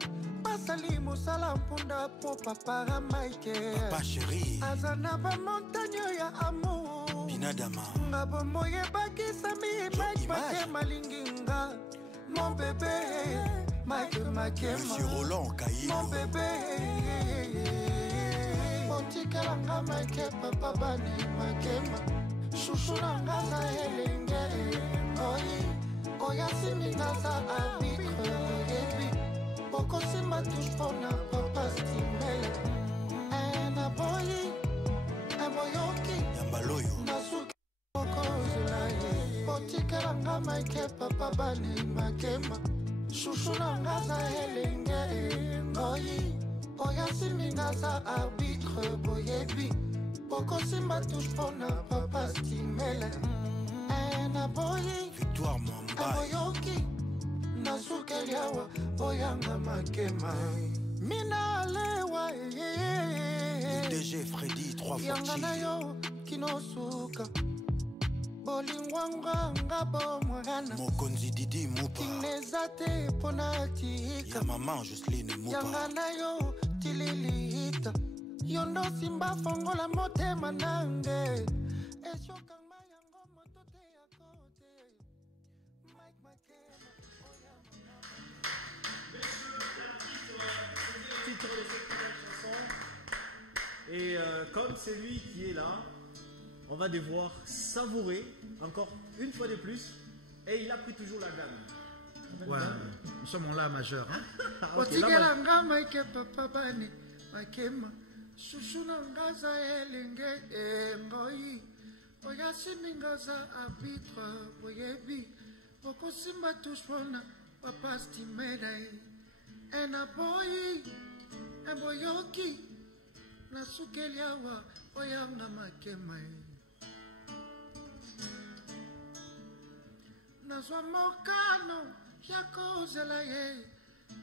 basali mosala mpunda po papa Mike Papa chéri, azana ba montagne ya amour Pinadama, nga bomoye bakisami Mike Makema linginga mon bébé Mike Makema Monsieur Roland mon Kaïlo, bébé botikela nga Mike papa bane Makema shushu na nga za elenge oyi oya simbi nga za arbitre oyebi bokosimba touche pona papa stimele na boyi boyoki Yambaloyo, nasuki bokozela ye botikela nga Mike papa bane Makema shushu na nga za elenge ngoyi oya simbi nga za arbitre boyebi bokosimba touche pona papa stimele na boyi Victoire Mwamba boyoki nasukeli awa oyanga Makema mina lewa DG Freddy 3 yanga na yo kinosuka bolingwanga nga bomwana Mokonzi Didi Mupa kineza te pona tika ya maman Jocelyne Mupa yanga na yo tililita yondo simba fongola motema nange eshokanga yango moto te ya kote Mike Makema oya Titre de cette nouvelle chanson. Et comme c'est lui qui est là, on va devoir savourer encore une fois de plus. Et il a pris toujours la gamme. Ouais, nous sommes en la majeur. Hein? Ah, ok, botikela nga Mike papa bane Makema shushu na nga za elenge ngoyi oya simbi nga za arbitre boyebi bokosimba touche pona papa stimele na boyi boyoki nasukeli awa oyanga Makema nazwa mokano ya kozela ye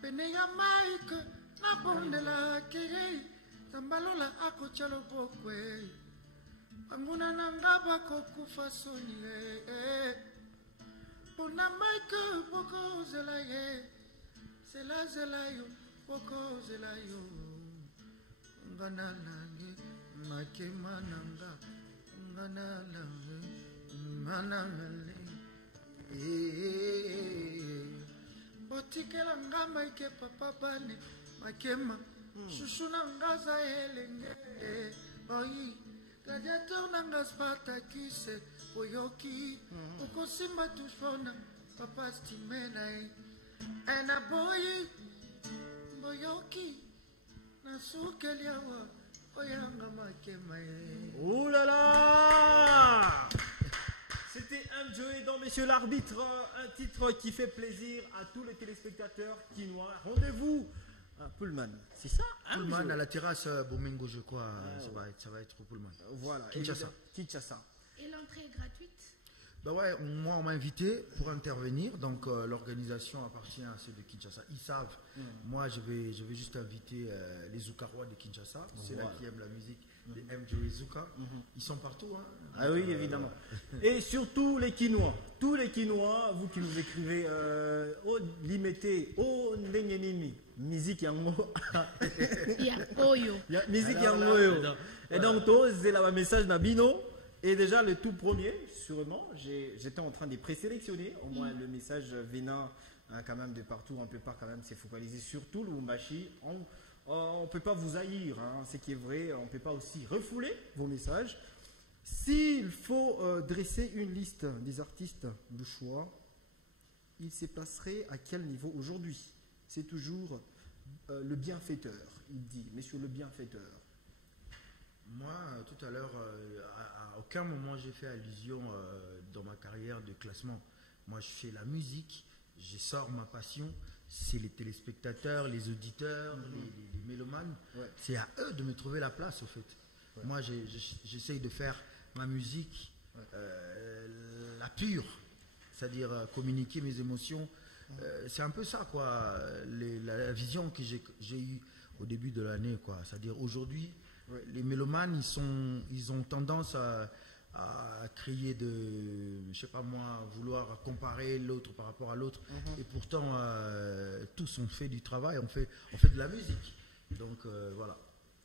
pene ya Mike nabondela ke ye zambalola akotya loboko banguna na nga bakokufa soni mpona Mike bokozela ye zelazela yo bokozela yo nga nalange Makema na nga nga nalange manangale botikela nga Mike papa bane Makema shushu na nga za elenge oyi gladiateur na nga Spartakis boyoki okosimba touche pona papa stimenai ena boyi boyoki nasukeliawa oyanga makemae. Oh là là! C'était M. Joey dans Monsieur l'Arbitre, un titre qui fait plaisir à tous les téléspectateurs quinois. Rendez-vous à Pullman, c'est ça? Pullman à la terrasse Bomengo, je crois. Ça va être au Pullman. Voilà. Kinshasa. Kinshasa. Et l'entrée est gratuite? Bah ouais, moi on m'a invité pour intervenir, donc l'organisation appartient à ceux de Kinshasa. Ils savent. Moi je vais juste inviter les Zoukarois de Kinshasa, c'est là qui aiment la musique, les MJ Zouka. Ils sont partout. Hein. Ah oui, évidemment. Et surtout les Quinois. Tous les Quinois, vous qui nous écrivez, oh limité, oh nenyenini, musique yango. Oyo. Musique yango. Et donc, c'est là un message Nabino. Et déjà, le tout premier, sûrement, j'étais en train de présélectionner. Au moins, le message venant quand même de partout. On ne peut pas quand même se focaliser sur tout le Lumbashi. On ne peut pas vous haïr, hein, ce qui est vrai. On ne peut pas aussi refouler vos messages. S'il faut dresser une liste des artistes de choix, il se placerait à quel niveau aujourd'hui? C'est toujours le bienfaiteur, il dit, monsieur le bienfaiteur. Moi, tout à l'heure, à aucun moment j'ai fait allusion dans ma carrière de classement. Moi, je fais la musique, je sors ma passion, c'est les téléspectateurs, les auditeurs, les mélomanes. Ouais. C'est à eux de me trouver la place, au fait. Ouais. Moi, j'essaye de faire ma musique la pure, c'est-à-dire communiquer mes émotions. C'est un peu ça, quoi, la vision que j'ai eue au début de l'année, quoi. C'est-à-dire aujourd'hui, les mélomanes, ils ont tendance à créer je sais pas moi, vouloir comparer l'autre par rapport à l'autre. Et pourtant, tous on fait du travail, on fait de la musique. Donc voilà.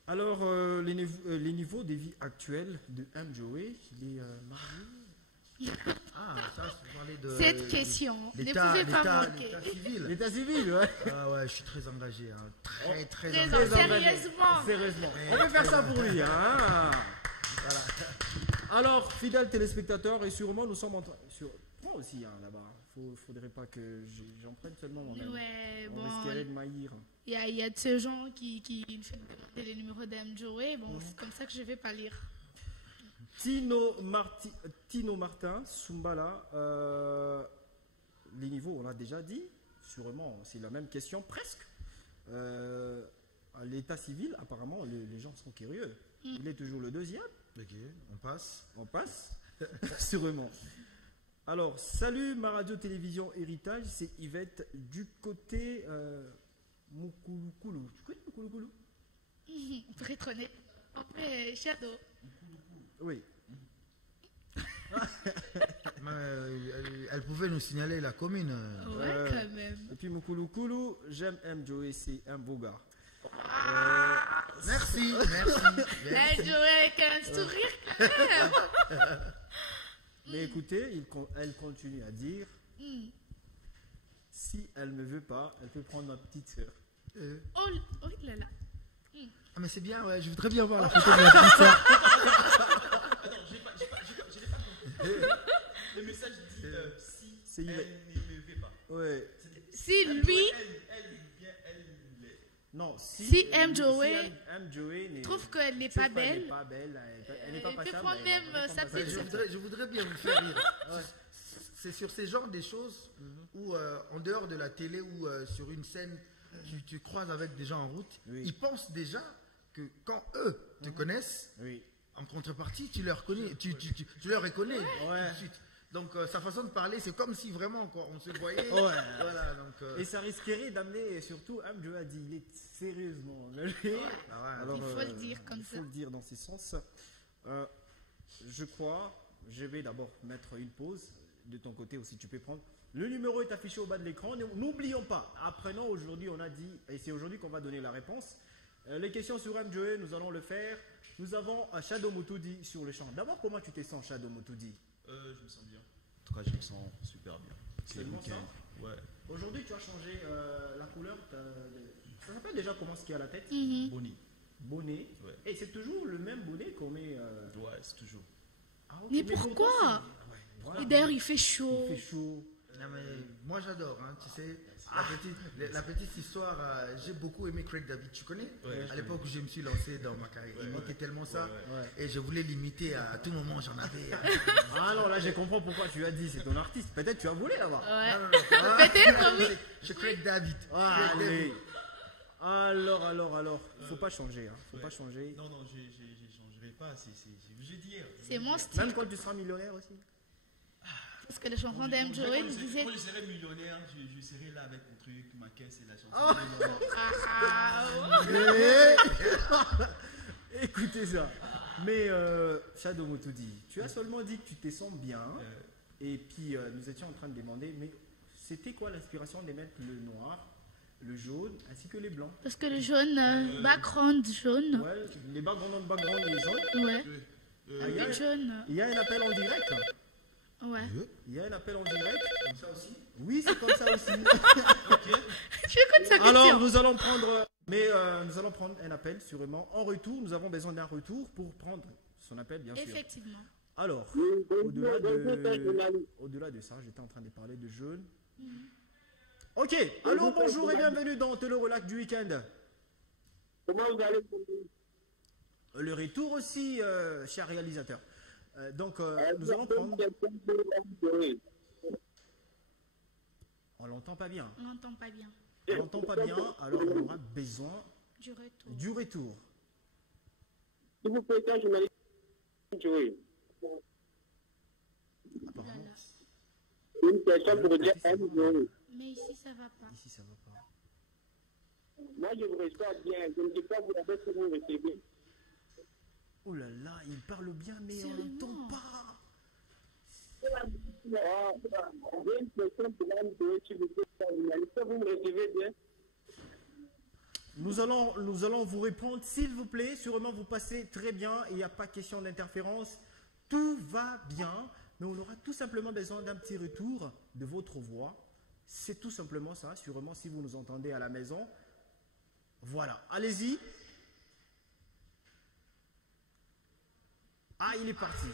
Alors, les niveaux de vie actuels de M. Joey, il est marié? Ah, ça, vous parlez de... Cette question, ne pouvez pas manquer. L'état civil. L'état civil, ouais. Ah ouais, je suis très engagé, hein. Très engagé. Sérieusement. On peut faire ça pour lui, hein. Voilà. Alors, fidèles téléspectateurs, et sûrement nous sommes en train... Moi aussi, hein, là-bas. Faudrait pas que j'en prenne seulement moi-même. Ouais, on risquerait de maillir. Il y a de ces gens qui font demander les numéros d'M. Joey. Bon, c'est comme ça que je vais pas lire. Tino Martin, Sumbala, les niveaux, on l'a déjà dit, sûrement, c'est la même question, presque. À l'état civil, apparemment, les gens sont curieux. Il est toujours le deuxième. Ok, on passe. On passe, sûrement. Alors, salut ma radio-télévision Héritage, c'est Yvette du côté Moukoulou. Tu connais Moukoulou? Pour être honnête, après Shadow. Oui. Elle pouvait nous signaler la commune. Ouais, quand même. Et puis Moukoulou, j'aime M. Joey, c'est un beau gars. Merci. M. Joey avec un sourire quand même. Mais écoutez, elle continue à dire si elle ne me veut pas, elle peut prendre ma petite soeur. Oh là là. Ah mais c'est bien, ouais, je voudrais bien voir la photo de la petite soeur. Attends, j'ai pas compris. Le message dit si elle ne me veut pas. Ouais. Si lui... Non, si M. Joey trouve qu'elle n'est pas belle, elle n'est pas peut prendre même sa petite soeur. Je voudrais bien vous faire rire. C'est sur ces genres des choses où, en dehors de la télé ou sur une scène, tu croises avec des gens en route, ils pensent déjà que quand eux te connaissent, en contrepartie, tu leur connais, tu leur reconnais tout de suite. Donc sa façon de parler, c'est comme si vraiment quoi, on se voyait. Voilà, donc, et ça risquerait d'amener, surtout, M. Joey a dit, il est sérieusement engagé. Alors, il faut le dire comme ça. Il faut le dire dans ce sens. Je crois, je vais d'abord mettre une pause. De ton côté aussi, tu peux prendre. Le numéro est affiché au bas de l'écran. N'oublions pas, apprenons aujourd'hui, on a dit, et c'est aujourd'hui qu'on va donner la réponse. Les questions sur M. Joey, nous allons le faire. Nous avons Shadow Moutoudi sur le champ. D'abord, comment tu te sens, Shadow Moutoudi? Je me sens bien. En tout cas, je me sens super bien. C'est le week-end. Ouais. Aujourd'hui, tu as changé la couleur. Ça s'appelle déjà comment ce qu'il y a à la tête? Bonnet. Ouais. Et c'est toujours le même bonnet qu'on met. Ouais, c'est toujours. Ah, okay. Mais pourquoi? Et d'ailleurs, il fait chaud. Il fait chaud. Non, mais moi j'adore, hein, tu sais, la petite histoire, j'ai beaucoup aimé Craig David, tu connais? À l'époque où je me suis lancé dans ma carrière, il manquait tellement ça, et je voulais l'imiter à tout moment, j'en avais. Ah non, là je comprends pourquoi tu as dit, c'est ton artiste. Peut-être tu as volé là-bas. Ouais. Non, Peut-être, oui. Je Craig David. Ah, allez. Alors, faut pas changer, hein. Faut pas changer. Non, je changerai pas. Je dis hier. C'est mon style. Même quand tu seras millionnaire aussi. Parce que les chansons d'M. Joey Quand disaient. je serai millionnaire, je serai là avec mon truc, ma caisse et la chanson. Écoutez ça. Mais Shadow Motoudi, tu as seulement dit que tu te sens bien. Et puis nous étions en train de demander, mais c'était quoi l'inspiration de mettre le noir, le jaune ainsi que les blancs? Parce que le jaune, background jaune. Ouais, les background les jaunes. Ouais. Un peu jaune. Il y a un appel en direct. Ouais. Il y a un appel en direct. Comme ça aussi? Oui, c'est comme ça aussi. Tu écoutes sa question? Alors, nous allons prendre un appel, sûrement. En retour, nous avons besoin d'un retour pour prendre son appel, bien sûr. Effectivement. Alors, au-delà de ça, j'étais en train de parler de jaune. Ok, allô, bonjour et bienvenue dans Tele Relax du week-end. Comment vous allez? Le retour aussi, cher réalisateur. Donc, nous allons prendre... On l'entend pas bien. On n'entend pas bien. On l'entend pas bien, alors on aura besoin Du retour. du retour. S'il vous plaît, quand journaliste Joey. Apparemment, Une question pour dire à Joey. Mais ici, ça va pas. ici ça va pas. Moi, je vous reçois bien. Je ne sais pas vous l'avez que vous recevez. Oh là là, il parle bien, mais on Sérieusement? l'entend pas. J'ai une question pour Mme Joey, s'il vous plaît. Est-ce que vous me recevez bien? Nous allons vous répondre, s'il vous plaît. Sûrement, vous passez très bien. Il n'y a pas question d'interférence. Tout va bien. Mais on aura tout simplement besoin d'un petit retour de votre voix. C'est tout simplement ça. Sûrement, si vous nous entendez à la maison. Voilà. Allez-y. Ah, il est parti.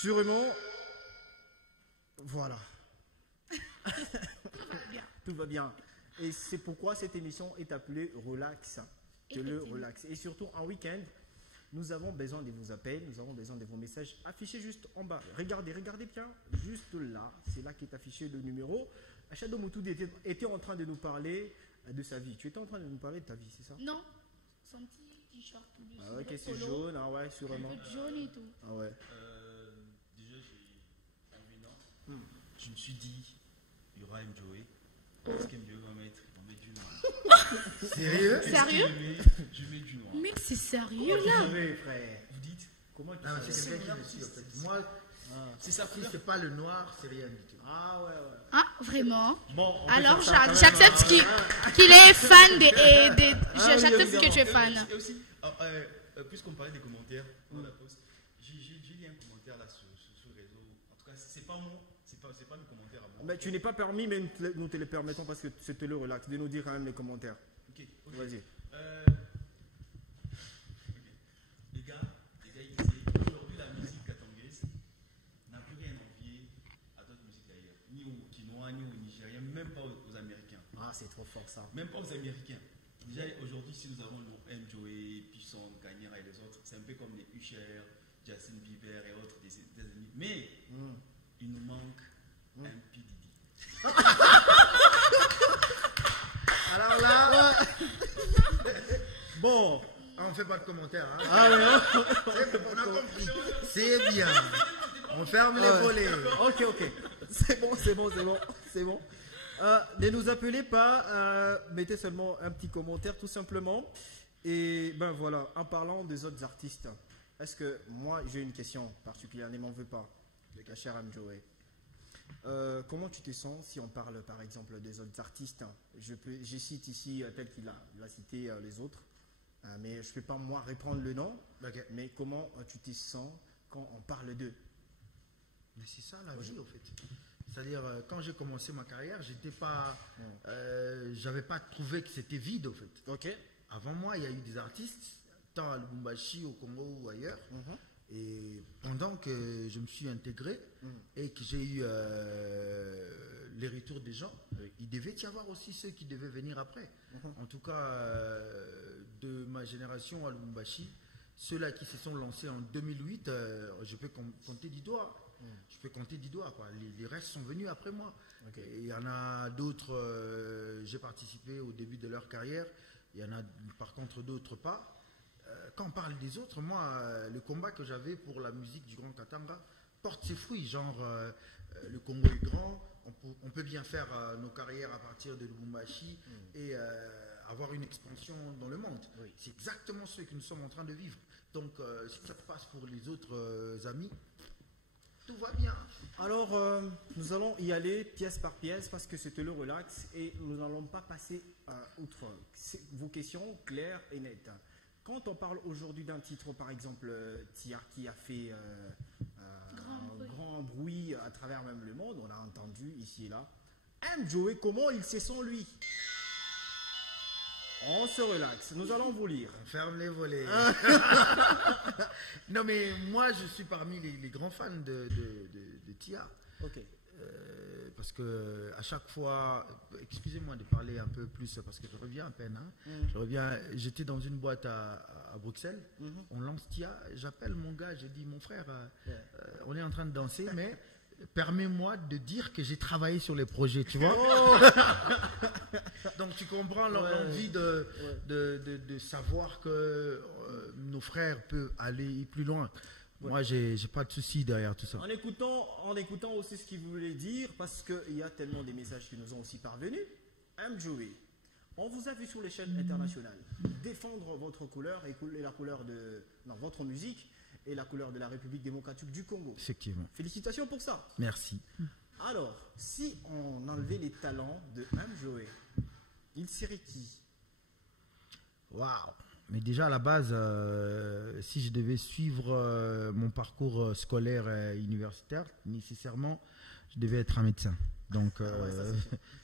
Sûrement. Voilà. Tout va bien. Et c'est pourquoi cette émission est appelée Relax. Le Relax. Et surtout en week-end, nous avons besoin de vos appels, nous avons besoin de vos messages affichés juste en bas. Regardez bien, juste là. C'est là qu'est affiché le numéro. Shadow Motoudi était en train de nous parler de sa vie. Tu étais en train de nous parler de ta vie, c'est ça? Non. Son petit t-shirt. Ah ouais, c'est jaune, ah ouais, sûrement. Un peu jaune et tout. Ah ouais. Déjà, en venant, je me suis dit, il y aura Joey. Qu'est-ce qu'M-Joey va mettre? Il va mettre du noir. Sérieux? Sérieux? Je mets du noir. Mais c'est sérieux Vous là? savez, frère. Vous dites? Comment tu Non, mais sais? c'est quelqu'un qui me suit en fait. Moi, C'est ça. si c'est pas le noir, c'est rien du tout. Ah ouais. Ah, vraiment? Bon, on peut Alors, faire ça quand même, j'accepte hein. qu'il est fan des. J'accepte évidemment. que tu es fan. Et aussi, puisqu'on parlait des commentaires, on la pose. J'ai lu un commentaire là sur le réseau. En tout cas, c'est pas mon, c'est pas mes commentaires à moi. Mais tu n'es pas permis, mais nous te les permettons parce que c'était le relax. De nous dire quand même les commentaires. Ok. Vas-y. Les gars, ils disaient aujourd'hui la musique katangaise n'a plus rien à envier à d'autres musiques d'ailleurs. Ni aux Quinois, ni aux Nigériens, même pas aux Américains. Ah, c'est trop fort ça. Même pas aux Américains. Déjà aujourd'hui, si nous avons le M-Joey, Pisson, Kanyera et les autres, c'est un peu comme les Usher, Justin Bieber et autres des amis. Mais il nous manque un P. Diddy. Alors là, Bon. on ne fait pas de commentaires. Hein. Ah ouais, hein. On a compris. C'est bien. On ferme les volets. Ok. C'est bon. Ne nous appelez pas, mettez seulement un petit commentaire tout simplement. Et ben voilà, en parlant des autres artistes, est-ce que moi j'ai une question particulière, ne m'en veux pas, la chère M-Joey. Comment tu te sens si on parle par exemple des autres artistes? Je cite ici tel qu'il a cité les autres, mais je ne peux pas moi reprendre le nom. Ok. Mais comment tu te sens quand on parle d'eux? Mais c'est ça la vie, en fait. C'est-à-dire, quand j'ai commencé ma carrière, j'avais pas trouvé que c'était vide, en fait. Ok. Avant moi, il y a eu des artistes, tant à Lubumbashi, au Congo ou ailleurs. Et pendant que je me suis intégré et que j'ai eu les retours des gens, il devait y avoir aussi ceux qui devaient venir après. En tout cas, de ma génération à Lubumbashi, ceux-là qui se sont lancés en 2008, je peux compter du doigt. Je peux compter du doigt, quoi. Les restes sont venus après moi. Et il y en a d'autres, j'ai participé au début de leur carrière. Il y en a par contre d'autres pas. Quand on parle des autres, moi, le combat que j'avais pour la musique du Grand Katanga porte ses fruits. Genre, le Congo est grand, on peut bien faire nos carrières à partir de Lubumbashi et avoir une expansion dans le monde. C'est exactement ce que nous sommes en train de vivre. Donc, si ça se passe pour les autres amis, tout va bien. Alors, nous allons y aller pièce par pièce parce que c'était le relax et nous n'allons pas passer outre vos questions claires et nettes. Quand on parle aujourd'hui d'un titre, par exemple, Tia qui a fait un grand bruit à travers même le monde, on a entendu ici et là. Joey, comment il se sent lui? On se relaxe, nous allons vous lire. On ferme les volets. Non mais moi je suis parmi les grands fans de Tia. Ok. Parce que à chaque fois, excusez-moi de parler un peu plus parce que je reviens à peine. Je reviens, j'étais dans une boîte à Bruxelles. On lance Tia, j'appelle mon gars, je dis mon frère, on est en train de danser, mais permets-moi de dire que j'ai travaillé sur les projets, tu vois. Donc tu comprends l'envie de savoir que nos frères peuvent aller plus loin. Moi, j'ai pas de souci derrière tout ça. En écoutant aussi ce qu'il voulait dire, parce qu'il y a tellement des messages qui nous ont aussi parvenus. Joey, on vous a vu sur les chaînes internationales défendre votre couleur et la couleur de votre musique et la couleur de la République démocratique du Congo. Effectivement. Félicitations pour ça. Merci. Alors, si on enlevait les talents de Joey, il serait qui? Waouh! Mais déjà à la base, si je devais suivre mon parcours scolaire et universitaire, nécessairement, je devais être un médecin. Donc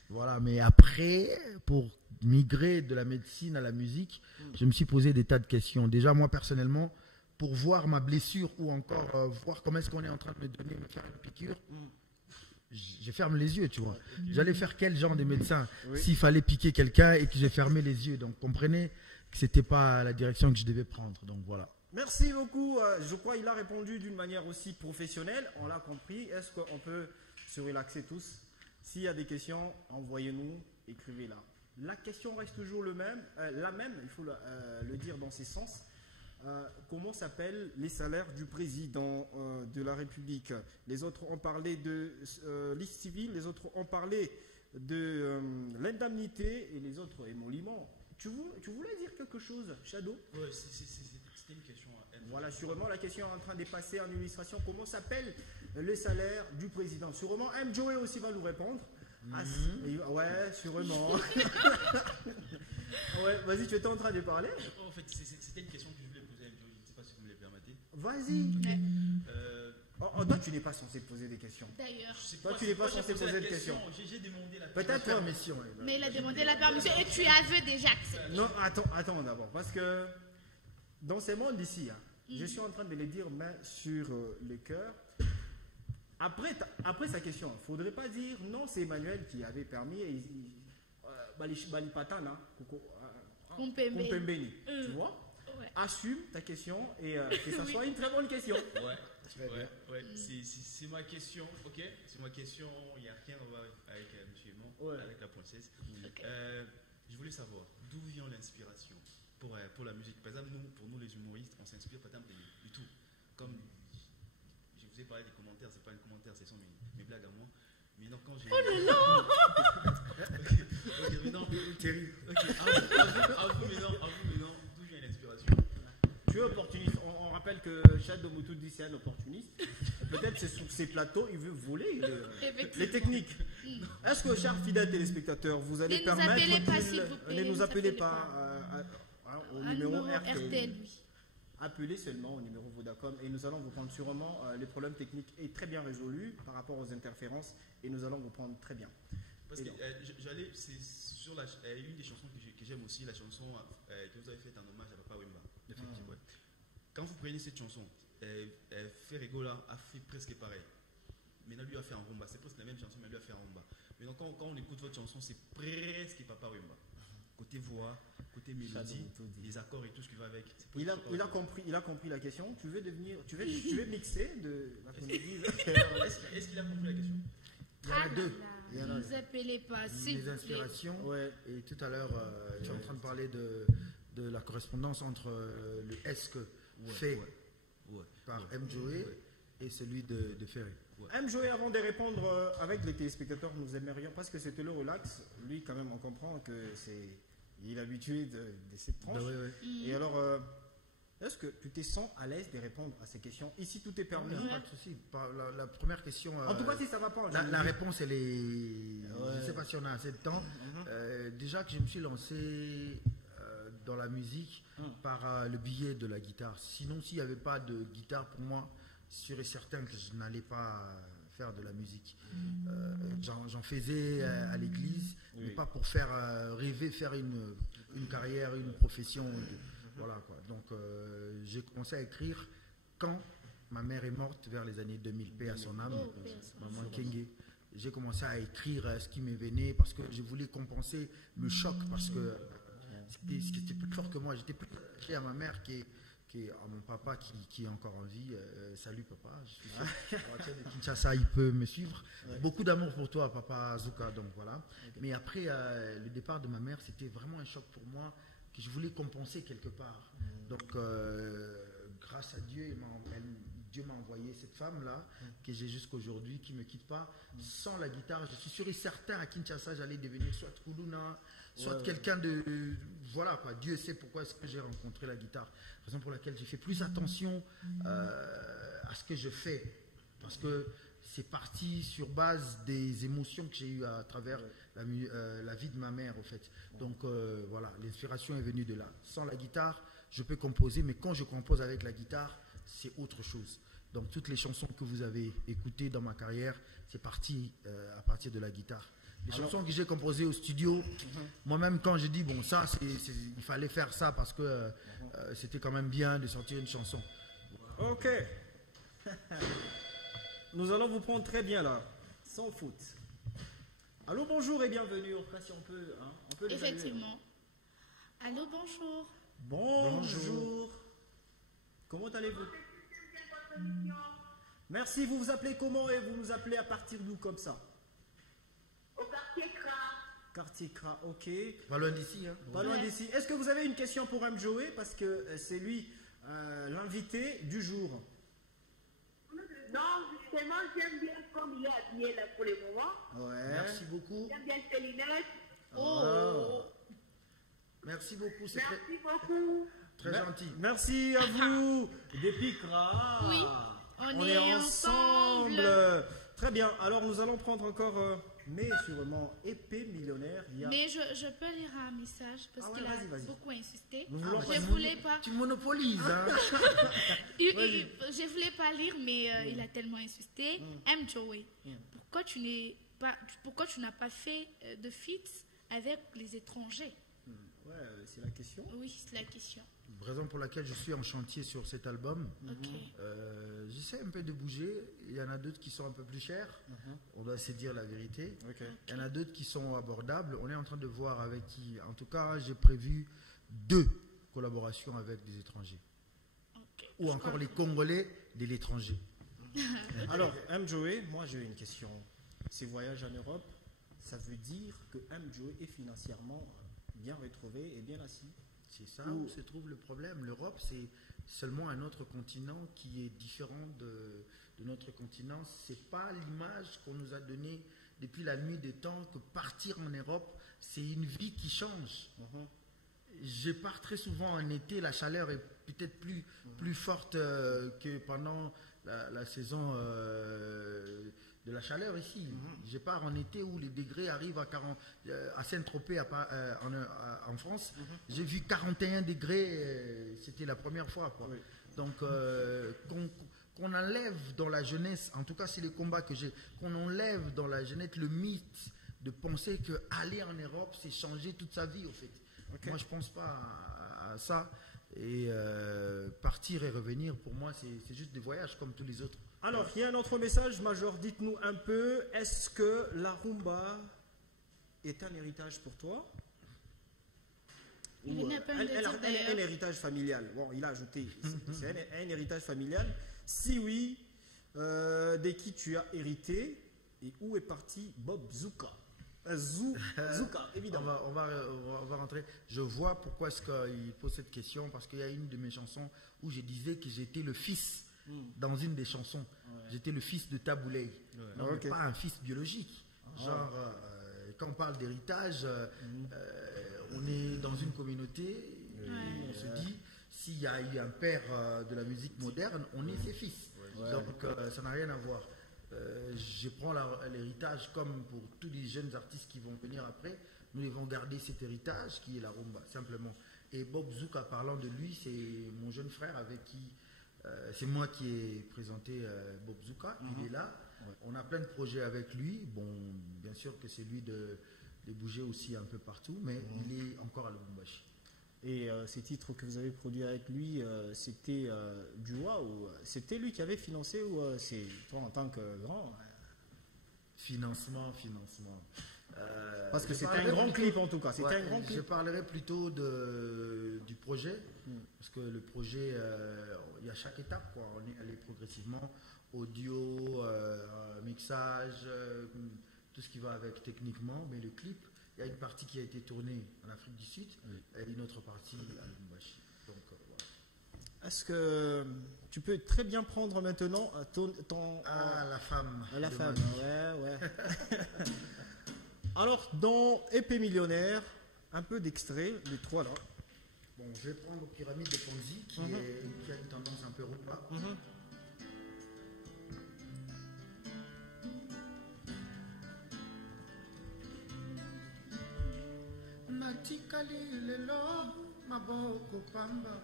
voilà, mais après, pour migrer de la médecine à la musique, je me suis posé des tas de questions. Déjà moi personnellement, pour voir ma blessure ou encore voir comment est-ce qu'on est en train de me faire une piqûre, je ferme les yeux, tu vois. J'allais faire quel genre de médecin s'il fallait piquer quelqu'un et que j'ai fermé les yeux. Donc comprenez que c'était pas la direction que je devais prendre. Donc voilà. Merci beaucoup. Je crois qu'il a répondu d'une manière aussi professionnelle. On l'a compris. Est-ce qu'on peut se relaxer tous? S'il y a des questions, envoyez-nous, écrivez-la. La question reste toujours la même, il faut le dire dans ces sens. Comment s'appellent les salaires du président de la République? Les autres ont parlé de liste civile, les autres ont parlé de l'indemnité et les autres émoluments. Tu voulais dire quelque chose, Shadow? Oui, c'était une question. Voilà, sûrement la question est en train de passer en illustration. Comment s'appelle le salaire du président? Sûrement Joey aussi va nous répondre. Ouais, sûrement. Ouais, vas-y, tu étais en train de parler? En fait, c'était une question que je voulais poser à Joey. Je ne sais pas si vous me le permettez. Vas-y. Toi, tu n'es pas censé poser des questions. D'ailleurs. Toi, tu n'es pas censé poser des questions. J'ai demandé la Peut-être permission. Mais il a demandé la permission et tu avais déjà accepté. Non, attends d'abord. Parce que dans ces mondes ici, je suis en train de les dire main sur le cœur. Après sa question, il ne faudrait pas dire non, c'est Emmanuel qui avait permis. Balipatana, Kumpembeni. Tu vois? Ouais. Assume ta question et que ça soit une très bonne question. Ouais. C'est ma question, ok? C'est ma question, il n'y a rien à voir avec M. Aimon, avec la princesse. Okay. Je voulais savoir d'où vient l'inspiration pour la musique. Par exemple, pour nous les humoristes, on s'inspire par exemple du tout. Comme je vous ai parlé des commentaires, c'est pas un commentaire, ce sont mes blagues à moi. Mais non, quand j'ai... Oh non. Ok, mais non, terrible. Ok, à vous, mais non, d'où vient l'inspiration? Tu es opportuniste. On rappelle que Shadow Moutoudi, c'est un opportuniste. Peut-être c'est sur ces plateaux, il veut voler les techniques. Est-ce que, chers fidèles téléspectateurs, vous allez permettre ne nous appelez pas au numéro RTL. Appelez seulement au numéro Vodacom et nous allons vous prendre sûrement les problèmes techniques est très bien résolu par rapport aux interférences et nous allons vous prendre très bien. Parce que c'est sur une des chansons que j'aime aussi, la chanson que vous avez faite en hommage à Papa Wemba. Effectivement. Quand vous prenez cette chanson, Ferrego là a fait presque pareil. Maintenant, lui a fait en rumba. C'est presque la même chanson, mais lui a fait en rumba. Maintenant, quand on écoute votre chanson, c'est presque Papa Wemba. Côté voix, côté mélodie, les accords et tout ce qui va avec. Il a compris la question. Tu veux mixer de la comédie. Est-ce qu'il a compris la question? Il y en a deux. Il y en a Ne vous appelez pas, s'il les vous plaît. inspirations. Ouais. Et tout à l'heure, tu es en train de parler de la correspondance entre le S que fait par M. Joey et celui de Ferry. M. Joey, avant de répondre avec les téléspectateurs, nous aimerions, parce que c'était le relax, lui quand même on comprend que il est habitué de cette tranche. Et alors, est-ce que tu te sens à l'aise de répondre à ces questions? Ici tout est permis. Pas de souci. La première question. En tout cas, si ça va pas. La réponse, elle est. Je ne sais pas si on a assez de temps. Déjà que je me suis lancé dans la musique par le biais de la guitare. Sinon, s'il n'y avait pas de guitare pour moi, sûr et certain que je n'allais pas faire de la musique. J'en faisais à l'église, mais pas pour faire rêver, faire une carrière, une profession. Voilà quoi. Donc j'ai commencé à écrire quand ma mère est morte, vers les années 2000, paix à son âme, maman Kenge. J'ai commencé à écrire ce qui me venait parce que je voulais compenser le choc, parce que ce qui était plus fort que moi, j'étais plus attaché à ma mère à mon papa qui est encore en vie. Salut papa, je suis sûr. De Kinshasa, il peut me suivre. Beaucoup d'amour pour toi papa Zuka, donc voilà. Mais après le départ de ma mère, c'était vraiment un choc pour moi que je voulais compenser quelque part. Donc grâce à Dieu, Dieu m'a envoyé cette femme-là que j'ai jusqu'aujourd'hui, qui ne me quitte pas. Sans la guitare, je suis sûr et certain à Kinshasa, j'allais devenir soit Kuluna, soit quelqu'un de... Voilà quoi, Dieu sait pourquoi est-ce que j'ai rencontré la guitare. Raison pour laquelle j'ai fait plus attention à ce que je fais. Parce que c'est parti sur base des émotions que j'ai eues à travers la vie de ma mère en fait. Donc voilà, l'inspiration est venue de là. Sans la guitare, je peux composer, mais quand je compose avec la guitare, c'est autre chose. Donc toutes les chansons que vous avez écoutées dans ma carrière, c'est parti à partir de la guitare. Les chansons que j'ai composées au studio, moi-même quand je dis bon ça, il fallait faire ça parce que c'était quand même bien de sortir une chanson. Ok. Nous allons vous prendre très bien là, sans faute. Allô, bonjour et bienvenue. En tout cas, si on peut, on peut les Effectivement. Allô, bonjour. Bonjour. Comment allez-vous? Merci, vous vous appelez comment et vous nous appelez à partir d'où comme ça? Au quartier Cra. Quartier Cra, ok. Pas loin d'ici. Hein. Pas loin d'ici. Est-ce que vous avez une question pour M. Joey? Parce que c'est lui l'invité du jour. Non, justement, j'aime bien comme il est habillé là pour le moment. Ouais. Merci beaucoup. J'aime bien ses lunettes. Oh. Merci beaucoup, c'est Merci beaucoup. très gentil. Merci à vous. Des Cra. Oui, on est est ensemble. ensemble. Très bien. Alors nous allons prendre encore, mais sûrement épée millionnaire. Il y a... Mais je peux lire un message parce qu'il vas-y. a beaucoup insisté. Nous voulons Je voulais pas. Tu monopolises. Hein. Je voulais pas lire, mais il a tellement insisté. M. Joey, pourquoi tu n'as pas fait de feat avec les étrangers? Ouais, c'est la question. Oui, c'est la question. Raison pour laquelle je suis en chantier sur cet album. Ok. J'essaie un peu de bouger. Il y en a d'autres qui sont un peu plus chers. On doit se dire la vérité. Il y en a d'autres qui sont abordables. On est en train de voir avec qui. En tout cas, j'ai prévu 2 collaborations avec des étrangers. Ok. Ou encore les Congolais de l'étranger. Alors, M. Joey, moi j'ai une question. Ces voyages en Europe, ça veut dire que M. Joey est financièrement bien retrouvé et bien assis? C'est ça où se trouve le problème. L'Europe, c'est seulement un autre continent qui est différent de notre continent. Ce n'est pas l'image qu'on nous a donnée depuis la nuit des temps que partir en Europe, c'est une vie qui change. Je pars très souvent en été, la chaleur est peut-être plus forte que pendant la saison de la chaleur ici. Je pars en été où les degrés arrivent à Saint-Tropez en France. J'ai vu 41 degrés, c'était la première fois. Quoi. Donc qu'on enlève dans la jeunesse, en tout cas c'est les combats que j'ai, qu'on enlève dans la jeunesse le mythe de penser qu'aller en Europe c'est changer toute sa vie au fait. Moi je pense pas à ça. Et partir et revenir, pour moi, c'est juste des voyages comme tous les autres. Alors, il y a un autre message, Major, dites-nous un peu, est-ce que la rumba est un héritage pour toi? Il Ou, n'est pas un désir, d'ailleurs. un héritage familial. Bon, il a ajouté, c'est un héritage familial. Si oui, de qui tu as hérité et où est parti Bob Zouka? Zouka, évidemment. On va rentrer. Je vois pourquoi est-ce qu'il pose cette question, parce qu'il y a une de mes chansons où je disais que j'étais le fils, dans une des chansons, j'étais le fils de Taboulay. Non, mais pas un fils biologique. Genre, quand on parle d'héritage, on est dans une communauté, on se dit, s'il y a eu un père de la musique moderne, on est ses fils. Donc, ça n'a rien à voir. Je prends l'héritage comme pour tous les jeunes artistes qui vont venir après. Nous devons garder cet héritage qui est la rumba, simplement. Et Bob Zouka, parlant de lui, c'est mon jeune frère avec qui c'est moi qui ai présenté Bob Zouka. Il est là. On a plein de projets avec lui. Bon, bien sûr que c'est lui de bouger aussi un peu partout, mais il est encore à Lubumbashi. Et ces titres que vous avez produits avec lui, c'était du ou c'était lui qui avait financé ou c'est toi en tant que grand? Financement. Parce que c'était un grand clip en tout cas. C'était un grand clip. Je parlerai plutôt du projet, parce que le projet, il y a chaque étape, quoi. On est allé progressivement, audio, mixage, tout ce qui va avec techniquement, mais le clip, il y a une partie qui a été tournée en Afrique du Sud et une autre partie à Lubumbashi. Donc, voilà. Est-ce que tu peux très bien prendre maintenant la femme. La femme, ouais. Alors, dans Épée Millionnaire, un peu d'extrait, les trois là. Bon, je vais prendre Pyramide de Ponzi, qui a une tendance un peu rumba. Natikali lelo maboko pamba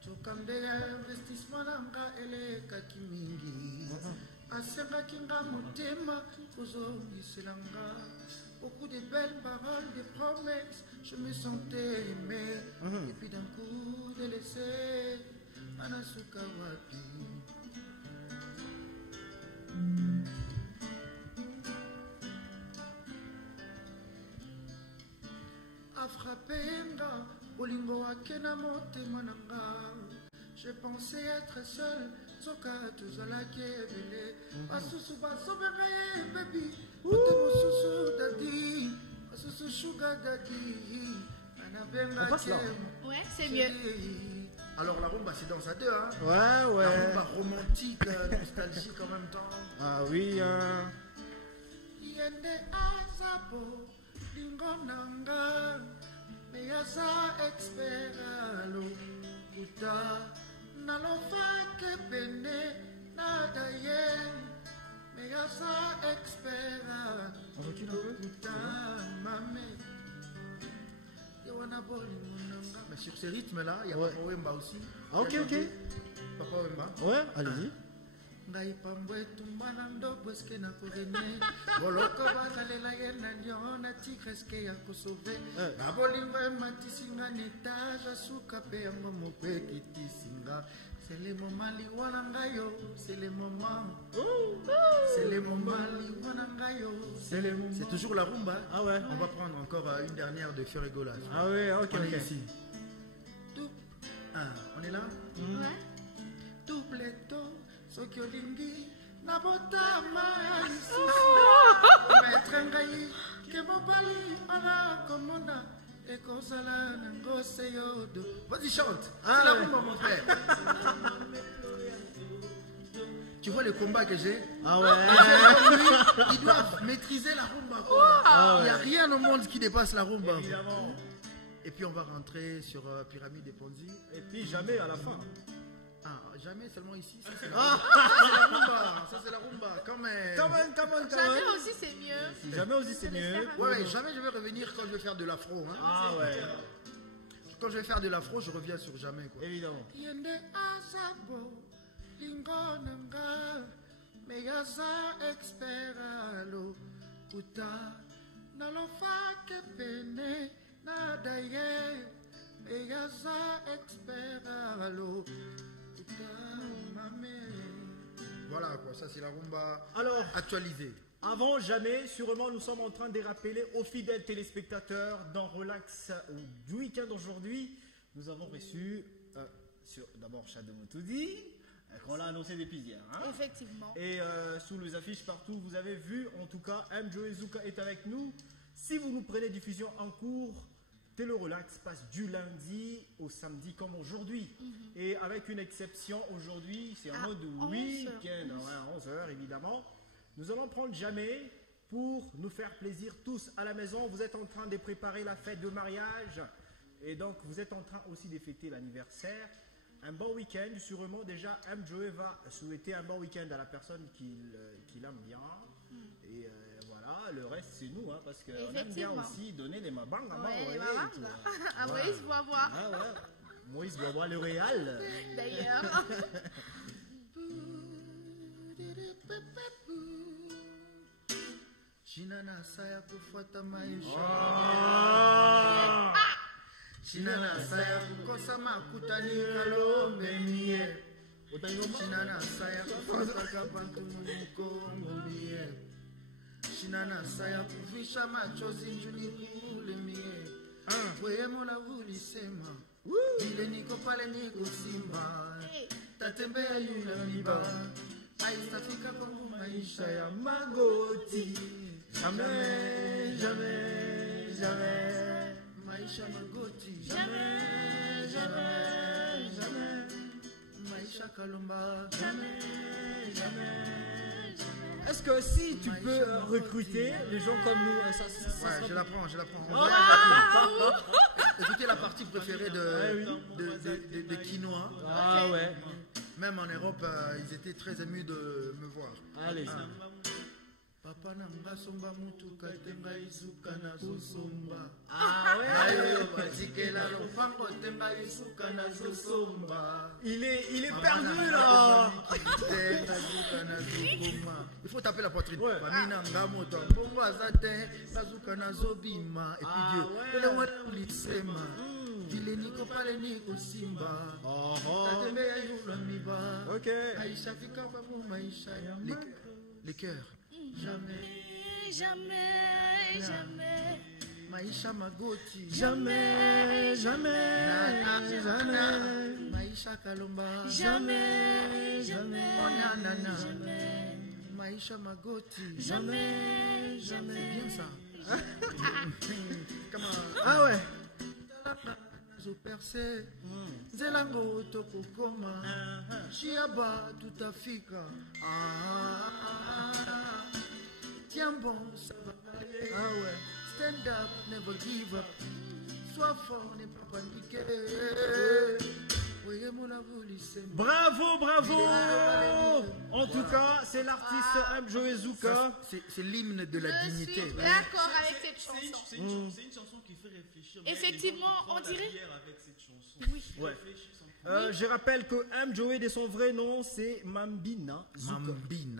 tokande investissement nanga elekaki mingi asengaki nga motema kozongiselanga beaucoup de belles paroles, de promesses, je me sentais aimé et puis d'un coup délaissé anasuka wapi. Afrapenga olingo akena motema nanga. Je pensais être seul, soka tozalaki ebele. Basusu basobanga ye baby, ote mosusu dadi, basusu sugar dadi. Anabenga ke. Ouais, c'est mieux. Alors la rumba c'est dans à deux, hein. Ouais. La rumba romantique, nostalgique en même temps. Ah oui, Yende azabo. Lingonanga, meyaza experalo, uta, nalofa kepene, nadaye, meyaza expera, uta, mame, yawana boli monanga. Mais sur ces rythmes-là, il y a Papa Wemba aussi. Ah, ok. Papa Wemba. Ouais, allez-y. Ngai pambwe tumbana ndogo eske na korene boloko bakalela ye na nyo na tikreske ya kosove na bolingo ematisinga netage asuka pe yango mope kitisinga c'est le moment liwana ngayo c'est le moment liwana ngayo C'est toujours la rumba. Ah ouais. On va prendre encore une dernière de Ferregola. Ah ouais, ok. On est ici. On est là. Ouais. Doubleto soki olingi nabotama ya lisusu maître ngai ke mobali ana komona ekozala nango seyodo. Vas-y, chante. C'est la rumba, mon frère. Tu vois le combat que j'ai? Ah ouais. Ils doivent maîtriser la rumba, quoi. Il n'y a rien au monde qui dépasse la rumba. Évidemment. Et puis on va rentrer sur Pyramide de Ponzi. Et puis jamais à la fin. Ah, jamais, seulement ici. Ça, c'est la rumba. Ça, c'est la rumba. Quand même. Jamais aussi, c'est mieux. Jamais aussi, c'est mieux. Ouais, jamais je vais revenir quand je vais faire de l'afro. Hein. Ah ouais. Quand je vais faire de l'afro, je reviens sur jamais, quoi. Évidemment. Yende azabo lingonanga meyaza experalo uta nalofa kepene nadaye eyaza expert alo voilà quoi, ça c'est la rumba Alors, actualisée. avant jamais, sûrement, nous sommes en train de rappeler aux fidèles téléspectateurs dans Relax du week-end aujourd'hui. Nous avons reçu d'abord Shadow Moutoudi, qu'on l'a annoncé depuis hier. Hein. Effectivement. Et sous les affiches partout, vous avez vu, en tout cas, M. Joe Zuka est avec nous. Si vous nous prenez diffusion en cours, Télé Relax passe du lundi au samedi comme aujourd'hui. Et avec une exception aujourd'hui, c'est en mode week-end, à 11h évidemment. Nous allons prendre jamais pour nous faire plaisir tous à la maison. Vous êtes en train de préparer la fête de mariage et donc vous êtes en train aussi de fêter l'anniversaire. Un bon week-end, sûrement déjà M. Joe va souhaiter un bon week-end à la personne qu'il aime bien. Et voilà, le reste c'est nous, hein, parce qu'on aime bien aussi donner des mabangas. Ouais, les mabangas. Ah ouais, Moïse Bois-Bois. Ah ouais, Moïse Bois-Bois, le Réal. D'ailleurs. Shinana saya kufuata maisha. Shinana saya kukosa makutani kalombe mie. Shinana saya kufuata kabantu mkongo mie. Shinana saya kuvisha machozi njuni kule mie. Wewe mola ulisema vile niko pale niko simba. Tatembea yule miba. Haitafika kwangu maisha ya magoti. Jamais, jamais, jamais. Maisha magoti. Jamais, jamais, jamais. Maisha kalomba. Jamais, jamais. Est-ce que si tu peux recruter les gens comme nous, ça ouais, je la prends. Écoutez la partie préférée de Quinoa. Ah ouais. Même en Europe, ils étaient très émus de me voir. Allez. Papa nanga somba mutuka tenga izuka nazo somba. Ah ouais. Bazikela lopango tenga izuka nazo somba. Il est perdu là. Il faut taper la poitrine. Ouais. Mamina ngamoto mbongo azate nazuka nazo bima. Et puis Dieu, le wala ulisema. Vile niko pale niko simba. Tatembea yula miba. Ok. Aisha fika kwa maisha ya les cœurs. Jamais, jamais, jamais. Maisha magoti. Jamais, jamais, jamais. Maisha kalomba. Jamais, jamais. Oh nanana. Jamais. Maisha magoti. Jamais, jamais. C'est bien ça. Ah ouais. Zo percé. Zelango tokokoma. Chiaba tutafika. Tiens bon, ça va aller. Ah ouais. Stand up, never give up. Sois fort, n'est pas paniqué. Bravo, bravo. En tout cas, c'est l'artiste M. Joe Zuka. C'est l'hymne de la dignité. Je suis d'accord avec cette chanson. C'est une chanson qui fait réfléchir. Effectivement, on dirait. Avec cette chanson. Oui. Ouais. Je rappelle que M. Joe, de son vrai nom, c'est Mambina Zuka.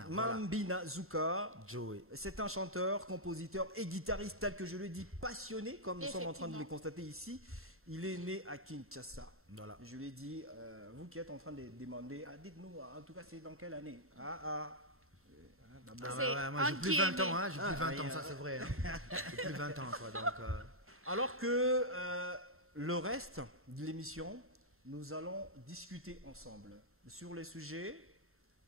Mambina Zuka. Joe. C'est un chanteur, compositeur et guitariste, tel que je le dis, passionné, comme nous sommes en train de le constater ici. Il est né à Kinshasa. Voilà. Je lui ai dit, vous qui êtes en train de demander, dites-nous, en tout cas, c'est dans quelle année? Moi, j'ai plus 20 ans, j'ai plus 20 ans, ça c'est vrai. J'ai plus 20 ans, quoi. Donc, Alors que le reste de l'émission, nous allons discuter ensemble sur les sujets,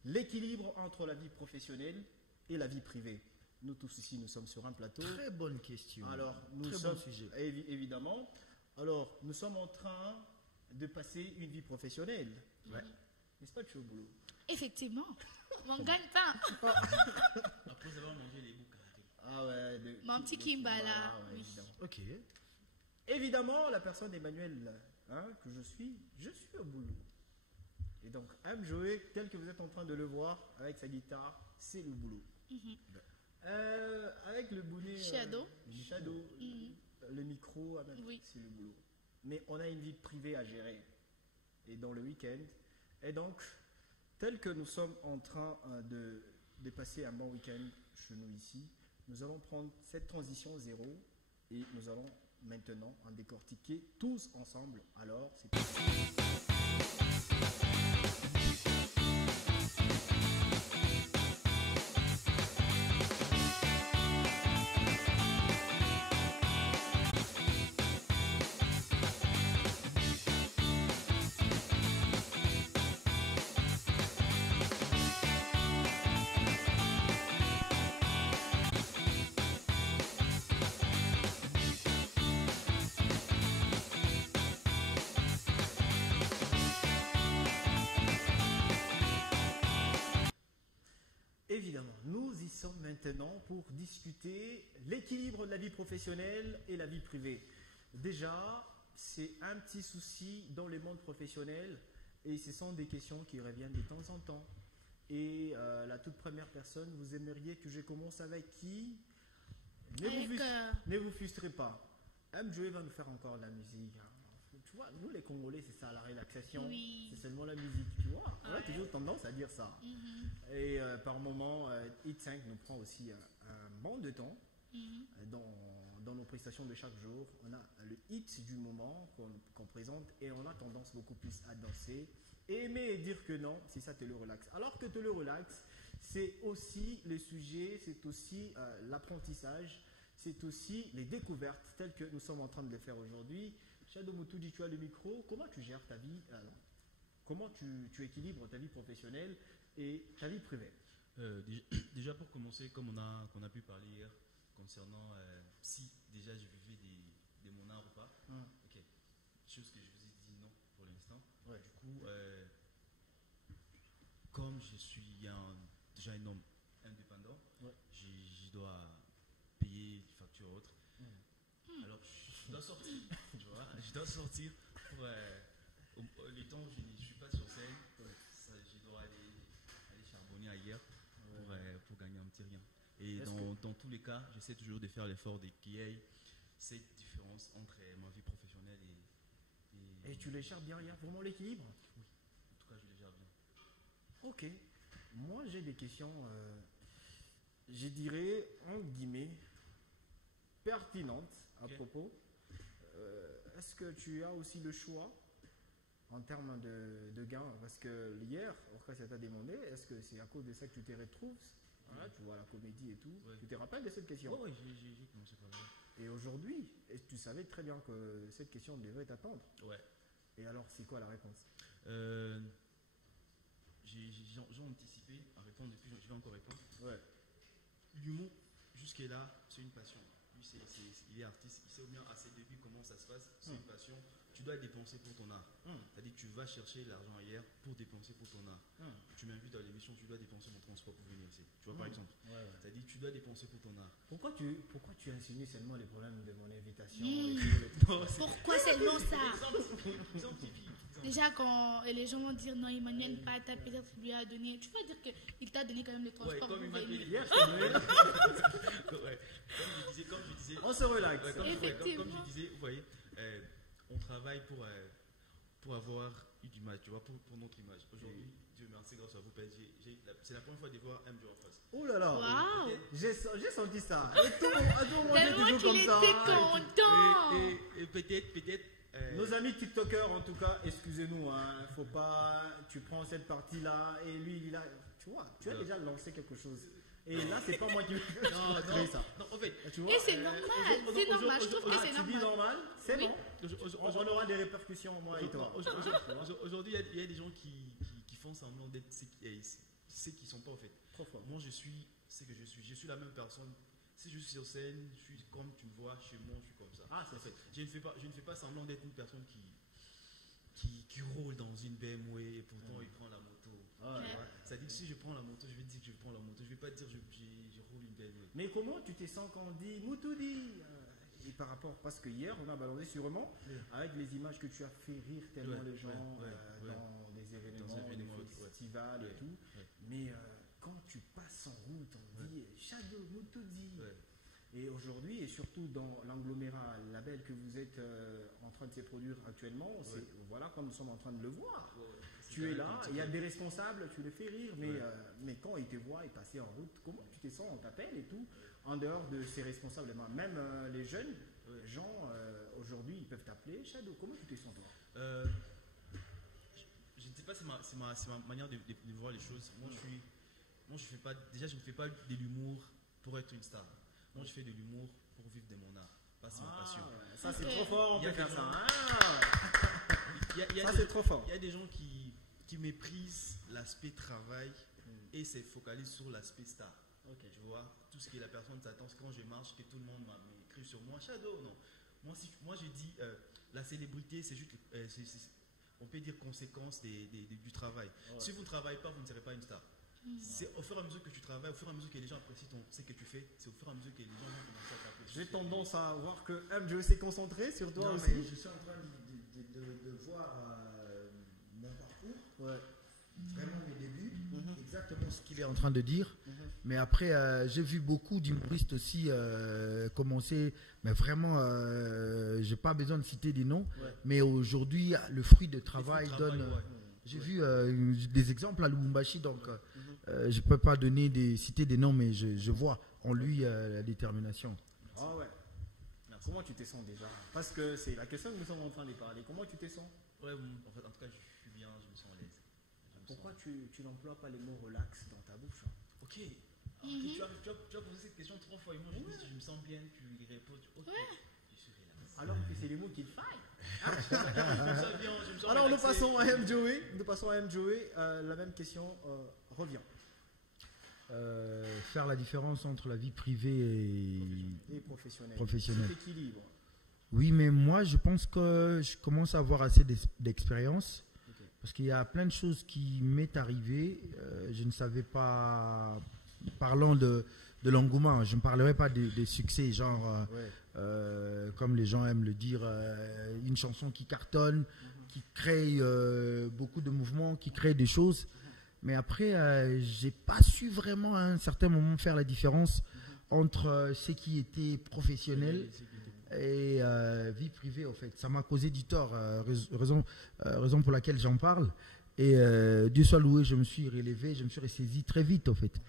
l'équilibre entre la vie professionnelle et la vie privée. Nous tous ici, nous sommes sur un plateau. Très bonne question. Alors, nous très sommes, bon sujet. Évidemment. Alors, nous sommes en train de passer une vie professionnelle. Ouais. N'est-ce pas, tu es au boulot? Effectivement. Mon gagne-pain. Après avoir mangé les boucs carrés. Ah ouais. Mon petit Kimbala. Ouais, évidemment. Ok. Évidemment, la personne Emmanuel que je suis au boulot. Et donc, M. Joe, tel que vous êtes en train de le voir avec sa guitare, c'est le boulot. Avec le bonnet Shadow. Le micro, Oui. c'est le boulot. Mais on a une vie privée à gérer. Et dans le week-end. Et donc, tel que nous sommes en train de passer un bon week-end chez nous ici, nous allons prendre cette transition zéro et nous allons maintenant en décortiquer tous ensemble. Alors, c'est évidemment, nous y sommes maintenant pour discuter l'équilibre de la vie professionnelle et la vie privée. Déjà, c'est un petit souci dans le monde professionnel et ce sont des questions qui reviennent de temps en temps. Et la toute première personne, vous aimeriez que je commence avec qui? Ne vous frustrez pas. MJoey va nous faire encore de la musique. Tu vois, nous les Congolais, c'est ça, la relaxation, c'est seulement la musique, tu vois. On a toujours tendance à dire ça. Et par moment, Hit 5 nous prend aussi un bon de temps dans nos prestations de chaque jour. On a le hit du moment qu'on présente et on a tendance beaucoup plus à danser, aimer et dire que non, si ça te le relaxe. Alors que te le relaxe, c'est aussi les sujets, c'est aussi l'apprentissage, c'est aussi les découvertes telles que nous sommes en train de les faire aujourd'hui. Shadow Mutudi, tu as le micro. Comment tu gères ta vie comment tu équilibres ta vie professionnelle et ta vie privée? Déjà pour commencer, comme on a pu parler hier concernant si déjà je vivais de mon art ou pas. Ok. Chose que je vous ai dit non pour l'instant. Ouais. Du coup, comme je suis déjà un homme indépendant, je dois payer des factures autres. Alors je dois sortir, tu vois, je dois sortir pour les temps où je ne suis pas sur scène, je dois aller charbonner ailleurs pour gagner un petit rien. Et dans tous les cas, j'essaie toujours de faire l'effort de qu'il y ait cette différence entre ma vie professionnelle Et tu les gères bien, il y a vraiment l'équilibre? Oui, en tout cas je les gère bien. Ok. Moi j'ai des questions, je dirais, en guillemets, pertinentes à propos. Est-ce que tu as aussi le choix en termes de gains? Parce que hier, Orca t'a demandé, est-ce que c'est à cause de ça que tu te retrouves? Voilà, tu vois la comédie et tout. Tu te rappelles de cette question? Oui, j'ai commencé par là. Et aujourd'hui, tu savais très bien que cette question devait t'attendre. Ouais. Et alors, c'est quoi la réponse? J'ai anticipé à répondre depuis, je vais encore répondre. Ouais. L'humour, jusque-là, c'est une passion. Lui, il est artiste, il sait bien à ses débuts comment ça se passe, c'est une passion. Tu dois dépenser pour ton art. C'est-à-dire que tu vas chercher l'argent ailleurs pour dépenser pour ton art. Tu m'invites à l'émission, tu dois dépenser mon transport pour venir ici. Tu vois, par exemple. C'est-à-dire que tu dois dépenser pour ton art. Pourquoi tu insinues seulement les problèmes de mon invitation Pourquoi seulement ça? Exemple typique. Déjà, quand les gens vont dire non, Emmanuel Pata, peut-être qu'il lui a donné. Tu vas dire qu'il t'a donné quand même le transport. Ouais, comme il m'a donné. Hier, Comme je disais. on se relaxe. Effectivement. Comme je disais, vous voyez, on travaille pour avoir une image, tu vois, pour notre image. Aujourd'hui, Dieu merci, grâce à vous, c'est la première fois de voir MJoey en face. Oh là là. Waouh! J'ai senti ça. Et tout le monde est Tellement toujours qu'il comme était ça. content. Et peut-être. Nos amis TikTokers, en tout cas, excusez-nous, hein, faut pas. Tu prends cette partie-là et lui, il a. Tu vois, tu as déjà lancé quelque chose. Et là, c'est pas moi qui vais créer ça. Non, en fait. Tu vois, Et c'est normal, c'est normal. Je trouve que c'est tu dis normal. normal, c'est Oui. bon. On aura des répercussions, moi et toi. Aujourd'hui, il y a des gens qui font semblant d'être ceux qui ne sont pas en fait. Trop fort. Moi, je suis ce que je suis. Je suis la même personne. Si je suis sur scène, je suis comme tu me vois chez moi, je suis comme ça. Ah, c'est en fait. Je ne fais pas semblant d'être une personne qui roule dans une BMW et pourtant il prend la moto. Ça dit que si je prends la moto, je vais dire que je prends la moto. Je ne vais pas dire que je roule une BMW. Mais comment tu te sens quand on dit Mutudi et par rapport, parce que hier on a balancé sûrement avec les images que tu as fait rire tellement les gens dans des événements, des festivals et tout. Mais quand tu passes en route, on dit Shadow Mutudi. Et aujourd'hui, et surtout dans l'agglomérat label que vous êtes en train de se produire actuellement, voilà comme nous sommes en train de le voir. Tu es là, il y a des responsables, tu les fais rire, mais quand ils te voient et passer en route, comment tu te sens? On t'appelle et tout, en dehors de ces responsables, même les jeunes gens, aujourd'hui, ils peuvent t'appeler Shadow. Comment tu te sens toi? Je ne sais pas, c'est ma manière de voir les choses. Moi, je fais pas, déjà, je ne fais pas de l'humour pour être une star. Moi, je fais de l'humour pour vivre de mon art. C'est ma passion. Ça, c'est trop fort, on peut faire ça. Ça, c'est trop fort. Il y a des gens qui méprisent l'aspect travail et se focalisent sur l'aspect star. Tu vois, tout ce que la personne s'attend, c'est quand je marche, que tout le monde m'écrit sur moi. Shadow, non. Moi, je dis, la célébrité, c'est juste, on peut dire, conséquence du travail. Si vous ne travaillez pas, vous ne serez pas une star. C'est au fur et à mesure que tu travailles, au fur et à mesure que les gens apprécient ce que tu fais, c'est au fur et à mesure que les gens vont commencer à t'apprécier. J'ai tendance à voir que MJO s'est concentré sur toi aussi. Mais je suis en train de voir mon parcours, vraiment mes débuts, exactement ce qu'il est en train de dire. Mais après, j'ai vu beaucoup d'humoristes aussi commencer, mais vraiment, j'ai pas besoin de citer des noms, mais aujourd'hui, le fruit de travail donne. J'ai vu des exemples à Lubumbashi, donc je ne peux pas citer des noms, mais je vois en lui la détermination. Ah ouais. Comment tu te sens déjà? Parce que c'est la question que nous sommes en train de parler. Comment tu te sens? Ouais, en fait, en tout cas, je suis bien, je me sens à l'aise. Pourquoi tu n'emploies pas les mots relax dans ta bouche? Ok. Tu as posé cette question trois fois et moi je dis si je me sens bien, tu y réponds. Ok, je suis relax. Alors que c'est les mots qu'il faille. Je me sens bien, je me sens Alors relaxé. nous passons à MJO. La même question revient. Faire la différence entre la vie privée et professionnelle. Cet équilibre. Oui, mais moi je pense que je commence à avoir assez d'expérience. Parce qu'il y a plein de choses qui m'est arrivé. Je ne savais pas, parlant de l'engouement, je ne parlerai pas des succès, genre, comme les gens aiment le dire, une chanson qui cartonne, qui crée beaucoup de mouvements, qui crée des choses. Mais après, j'ai pas su vraiment à un certain moment faire la différence entre ce qui était professionnel et vie privée, en fait. Ça m'a causé du tort, raison pour laquelle j'en parle. Et Dieu soit loué, je me suis relevé, je me suis ressaisi très vite, en fait.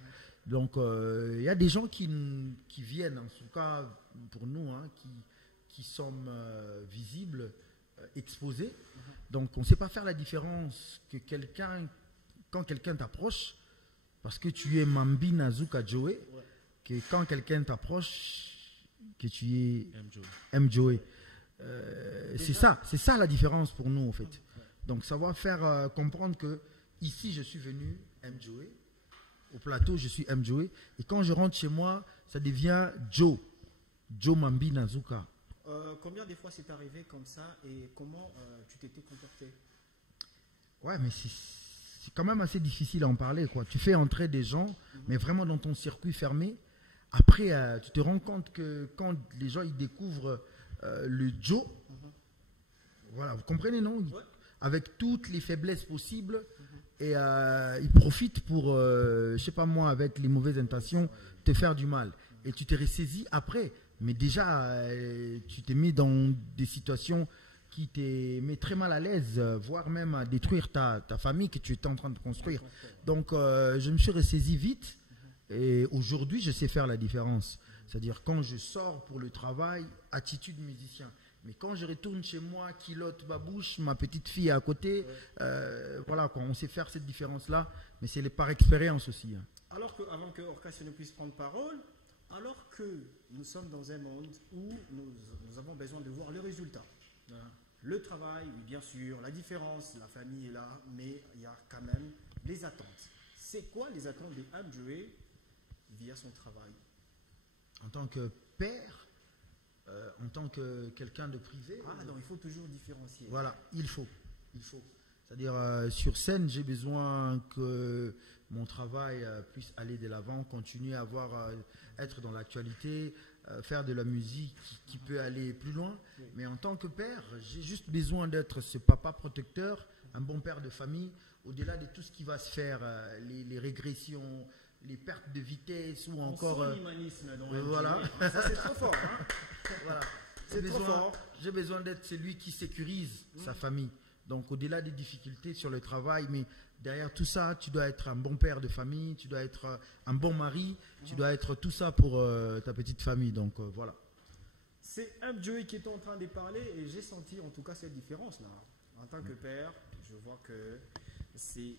Donc, il y a des gens qui viennent, en tout cas pour nous, qui sommes visibles, exposés. Donc, on ne sait pas faire la différence que quand quelqu'un t'approche, parce que tu es Mambi Nazuka Joe, que quand quelqu'un t'approche, que tu es MJO. C'est ça la différence pour nous en fait. Donc savoir faire comprendre que ici je suis venu MJO, au plateau je suis MJO, et quand je rentre chez moi ça devient Joe Mambi Nazuka. Combien de fois c'est arrivé comme ça et comment tu t'étais comporté? Ouais, mais c'est quand même assez difficile à en parler, quoi. Tu fais entrer des gens, mais vraiment dans ton circuit fermé. Après, tu te rends compte que quand les gens ils découvrent le Joe, voilà, vous comprenez, non? Avec toutes les faiblesses possibles, et ils profitent pour, je sais pas moi, avec les mauvaises intentions, te faire du mal. Et tu t'es ressaisi après, mais déjà, tu t'es mis dans des situations qui te met très mal à l'aise, voire même à détruire ta famille que tu étais en train de construire. Donc, je me suis ressaisi vite. Et aujourd'hui, je sais faire la différence. C'est-à-dire, quand je sors pour le travail, attitude musicien. Mais quand je retourne chez moi, kilote, babouche, ma petite fille à côté, voilà, quoi, on sait faire cette différence-là. Mais c'est par expérience aussi. Alors qu'avant que Orchestre ne puisse prendre parole, alors que nous sommes dans un monde où nous avons besoin de voir le résultat. Le travail, oui, bien sûr, la différence, la famille est là, mais il y a quand même les attentes. C'est quoi les attentes de MJO via son travail? En tant que père, en tant que quelqu'un de privé. Non, il faut toujours différencier. Voilà, il faut. C'est-à-dire, sur scène, j'ai besoin que mon travail puisse aller de l'avant, continuer à être dans l'actualité, faire de la musique qui peut aller plus loin. Oui. Mais en tant que père, j'ai juste besoin d'être ce papa protecteur, un bon père de famille, au-delà de tout ce qui va se faire, les régressions, les pertes de vitesse ou On encore... sent l'humanisme dans voilà. Ça, c'est trop fort. Hein. Voilà. C'est trop fort. J'ai besoin d'être celui qui sécurise sa famille. Donc, au-delà des difficultés sur le travail, mais derrière tout ça, tu dois être un bon père de famille, tu dois être un bon mari, tu dois être tout ça pour ta petite famille. Donc, voilà. C'est Joey qui est en train de parler et j'ai senti en tout cas cette différence-là. En tant que père, je vois que c'est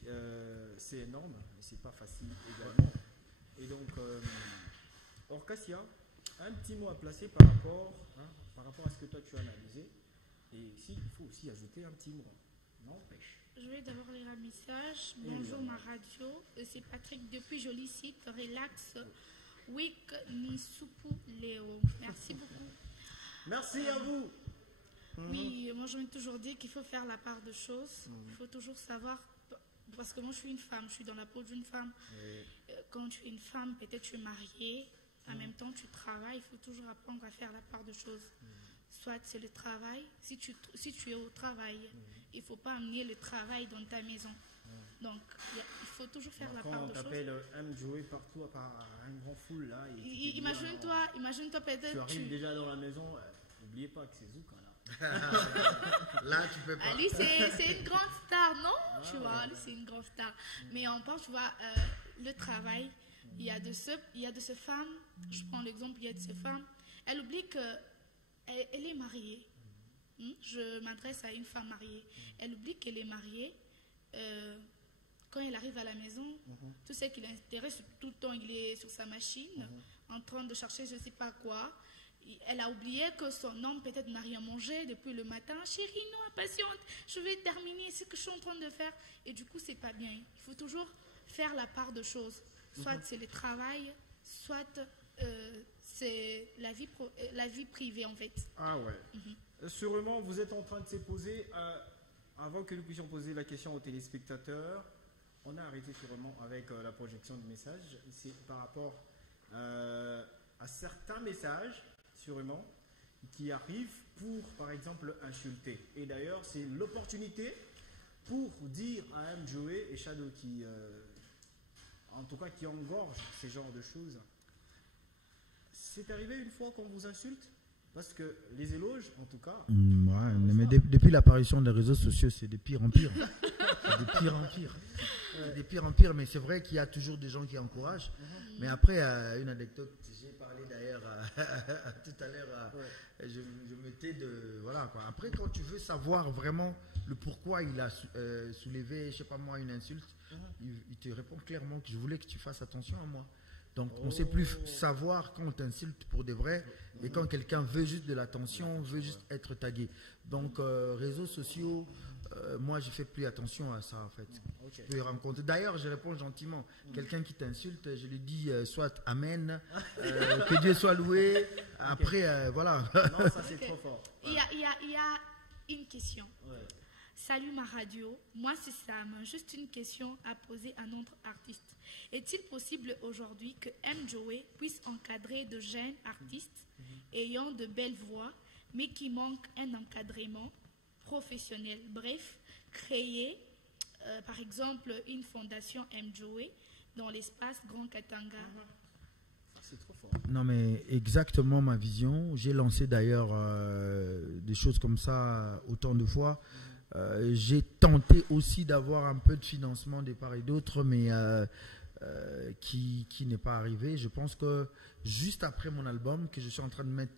énorme et c'est pas facile également. Et donc, Orcasia, un petit mot à placer par rapport à ce que toi tu as analysé. Et ici, il faut aussi ajouter un petit mot. N'empêche. Je vais d'abord lire un message. Bonjour ma radio, c'est Patrick depuis Joli Site, Relax, Wik Nisupu Léo. Merci beaucoup. Merci à vous. Oui, moi j'ai toujours dit qu'il faut faire la part de choses. Il faut toujours savoir, parce que moi je suis une femme, je suis dans la peau d'une femme. Quand tu es une femme, peut-être tu es mariée, en même temps tu travailles, il faut toujours apprendre à faire la part de choses. Soit c'est le travail, si tu es au travail, il ne faut pas amener le travail dans ta maison. Donc il faut toujours faire la part de choses. Quand on t'appelle Joey partout par un grand foule là. Imagine-toi peut-être. Tu arrives déjà dans la maison, n'oubliez pas que c'est Zouka là. Là, tu peux pas. Lui, c'est une grande star, non? Tu vois, lui, c'est une grande star. Mais on parle, tu vois, le travail, il y a de ces femmes, je prends l'exemple, il y a de ces femmes, elle oublie qu'elle est mariée. Je m'adresse à une femme mariée. Elle oublie qu'elle est mariée. Quand elle arrive à la maison, tout ce qui l'intéresse, tout le temps, il est sur sa machine, en train de chercher je ne sais pas quoi. Elle a oublié que son homme peut-être n'a rien mangé depuis le matin. Chérie, non, impatiente, je vais terminer ce que je suis en train de faire. Et du coup, c'est pas bien. Il faut toujours faire la part de choses. Soit c'est le travail, soit c'est la vie privée en fait. Ah ouais. Sûrement, vous êtes en train de se poser, avant que nous puissions poser la question aux téléspectateurs, on a arrêté sûrement avec la projection de messages. C'est par rapport à certains messages sûrement, qui arrivent pour, par exemple, insulter. Et d'ailleurs, c'est l'opportunité pour dire à Joey et Shadow qui, en tout cas, qui engorge ces genres de choses. C'est arrivé une fois qu'on vous insulte? Parce que les éloges, en tout cas... mais depuis l'apparition des réseaux sociaux, c'est de pire en pire. C'est de pire en pire. De pire en pire, mais c'est vrai qu'il y a toujours des gens qui encouragent. Mais après, une anecdote, j'ai parlé d'ailleurs tout à l'heure, je me tais de... Voilà, quoi. Après, quand tu veux savoir vraiment le pourquoi il a soulevé, je sais pas moi, une insulte, il te répond clairement que je voulais que tu fasses attention à moi. Donc, on ne sait plus savoir quand on t'insulte pour de vrai et quand quelqu'un veut juste de l'attention, veut juste être tagué. Donc, réseaux sociaux, moi, je ne fais plus attention à ça, en fait. Je peux rencontrer. D'ailleurs, je réponds gentiment. Quelqu'un qui t'insulte, je lui dis soit Amen, que Dieu soit loué. Après, voilà. Non, ça, c'est trop fort. Il y a une question. Salut ma radio, moi c'est Sam. Juste une question à poser à notre artiste. Est-il possible aujourd'hui que Joey puisse encadrer de jeunes artistes ayant de belles voix, mais qui manquent un encadrement professionnel? Bref, créer par exemple une fondation Joey dans l'espace Grand Katanga. C'est trop fort. Non, mais exactement ma vision. J'ai lancé d'ailleurs des choses comme ça autant de fois. J'ai tenté aussi d'avoir un peu de financement de part et d'autre, mais qui n'est pas arrivé. Je pense que juste après mon album, que je suis en train de mettre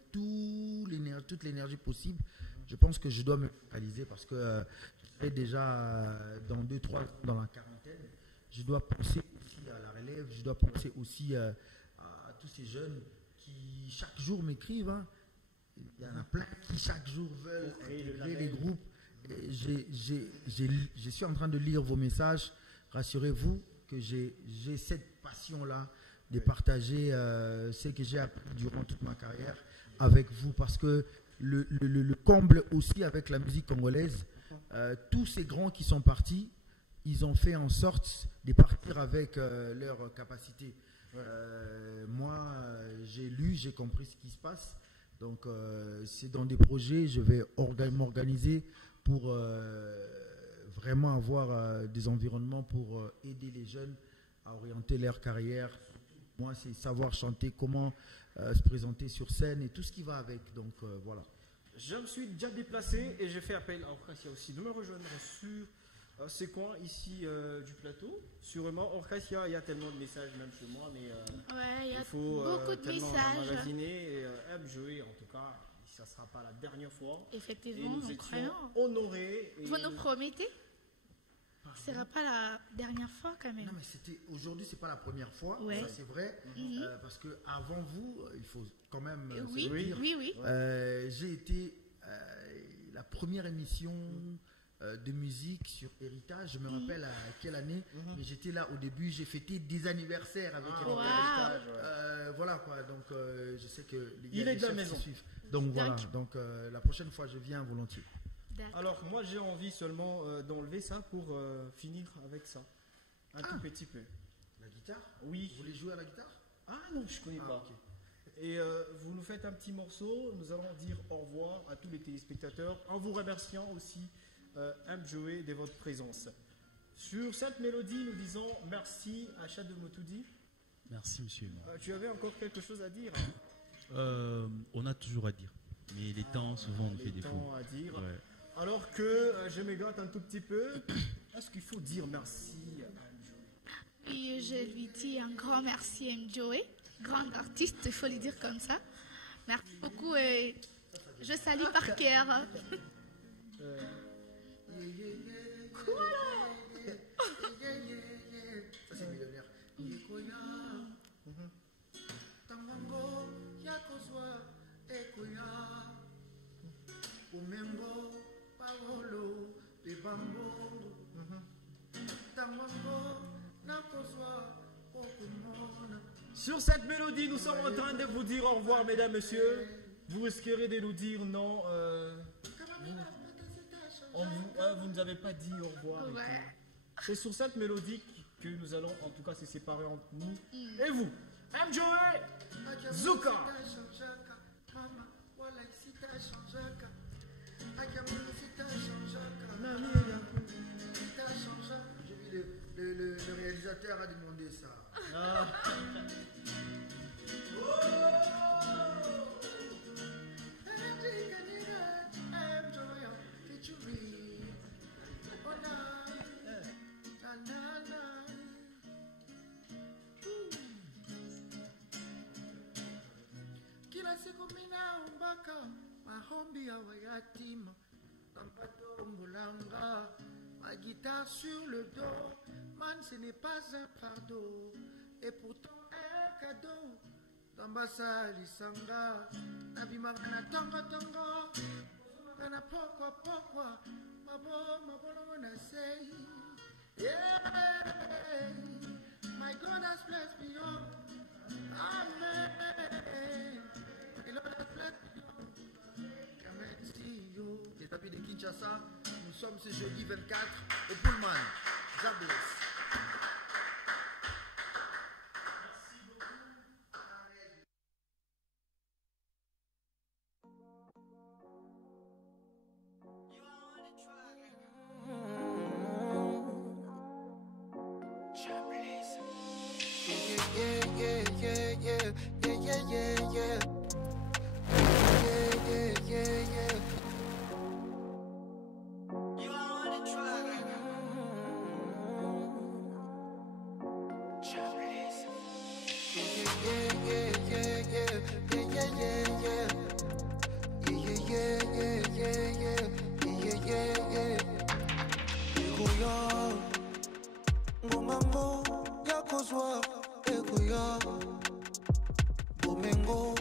toute l'énergie possible, je pense que je dois me réaliser parce que je serai déjà dans 2-3 ans dans la quarantaine. Je dois penser aussi à la relève, je dois penser aussi à tous ces jeunes qui chaque jour m'écrivent. Hein. Il y en a plein qui chaque jour veulent intégrer les groupes. Je suis en train de lire vos messages. Rassurez-vous que j'ai cette passion-là de partager ce que j'ai appris durant toute ma carrière avec vous. Parce que le comble aussi avec la musique congolaise, tous ces grands qui sont partis, ils ont fait en sorte de partir avec leur capacité. Moi, j'ai lu, j'ai compris ce qui se passe. Donc, c'est dans des projets, je vais m'organiser pour vraiment avoir des environnements pour aider les jeunes à orienter leur carrière. Moi, c'est savoir chanter, comment se présenter sur scène et tout ce qui va avec. Donc voilà. Je me suis déjà déplacé et j'ai fait appel à Orcasia aussi de me rejoindre sur ces coins ici du plateau. Sûrement, Orcasia, il y a tellement de messages même chez moi, mais Ouais, il y a il faut beaucoup de tellement messages. emmagasiner et jouer. En tout cas, ça ne sera pas la dernière fois. Et Effectivement, nous nous étions croyons. honorés. Et Vous nous promettez? Ce ne sera pas la dernière fois quand même. Non, mais aujourd'hui, c'est pas la première fois, Ouais. ça c'est vrai, parce que avant vous, il faut quand même se Oui, le dire, oui. j'ai été la première émission de musique sur Héritage. Je me rappelle à quelle année, mais j'étais là au début. J'ai fêté des anniversaires avec Héritage. Voilà quoi. Donc je sais que Il est de la maison. Suivent. Donc voilà. Donc la prochaine fois, je viens volontiers. D'accord. Alors, moi, j'ai envie seulement d'enlever ça pour finir avec ça. Un tout petit peu. La guitare. Oui. Vous voulez jouer à la guitare? Ah non, je connais pas. Ok. Et vous nous faites un petit morceau. Nous allons dire au revoir à tous les téléspectateurs en vous remerciant aussi, Joey, de votre présence. Sur cette mélodie, nous disons merci à Chad de Motoudi. Merci, monsieur. Tu avais encore quelque chose à dire? On a toujours à dire. Mais les temps, souvent, nous fait Les défaut. temps à dire. Ouais. Alors que je me gâte un tout petit peu, est-ce qu'il faut dire merci à Joey? Et je lui dis un grand merci à Joey, grand artiste, il faut le dire comme ça. Merci beaucoup et je salue par cœur. Ça c'est millionnaire. Sur cette mélodie, nous sommes en train de vous dire au revoir, mesdames, messieurs. Vous risquerez de nous dire non. Vous ne nous avez pas dit au revoir. et Ouais. tout. C'est sur cette mélodie que nous allons en tout cas se séparer entre nous et vous. Joey, Zuka. J'ai vu le réalisateur a demandé ça. Ah. Kila siku mina umbaka mahombi ya wayatima Tambatombolanga, ma guitare sur le dos, man ce n'est pas un fardeau, et pourtant un cadeau. Tambasa lisanga, nabimangana tonga tonga, na pokwa, mabo na say, yeah, my God has blessed me, oh, amen, my Lord has blessed me, oh. Les tapis de Kinshasa, nous sommes ce jeudi 24 au Pullman. God bless. Bomengo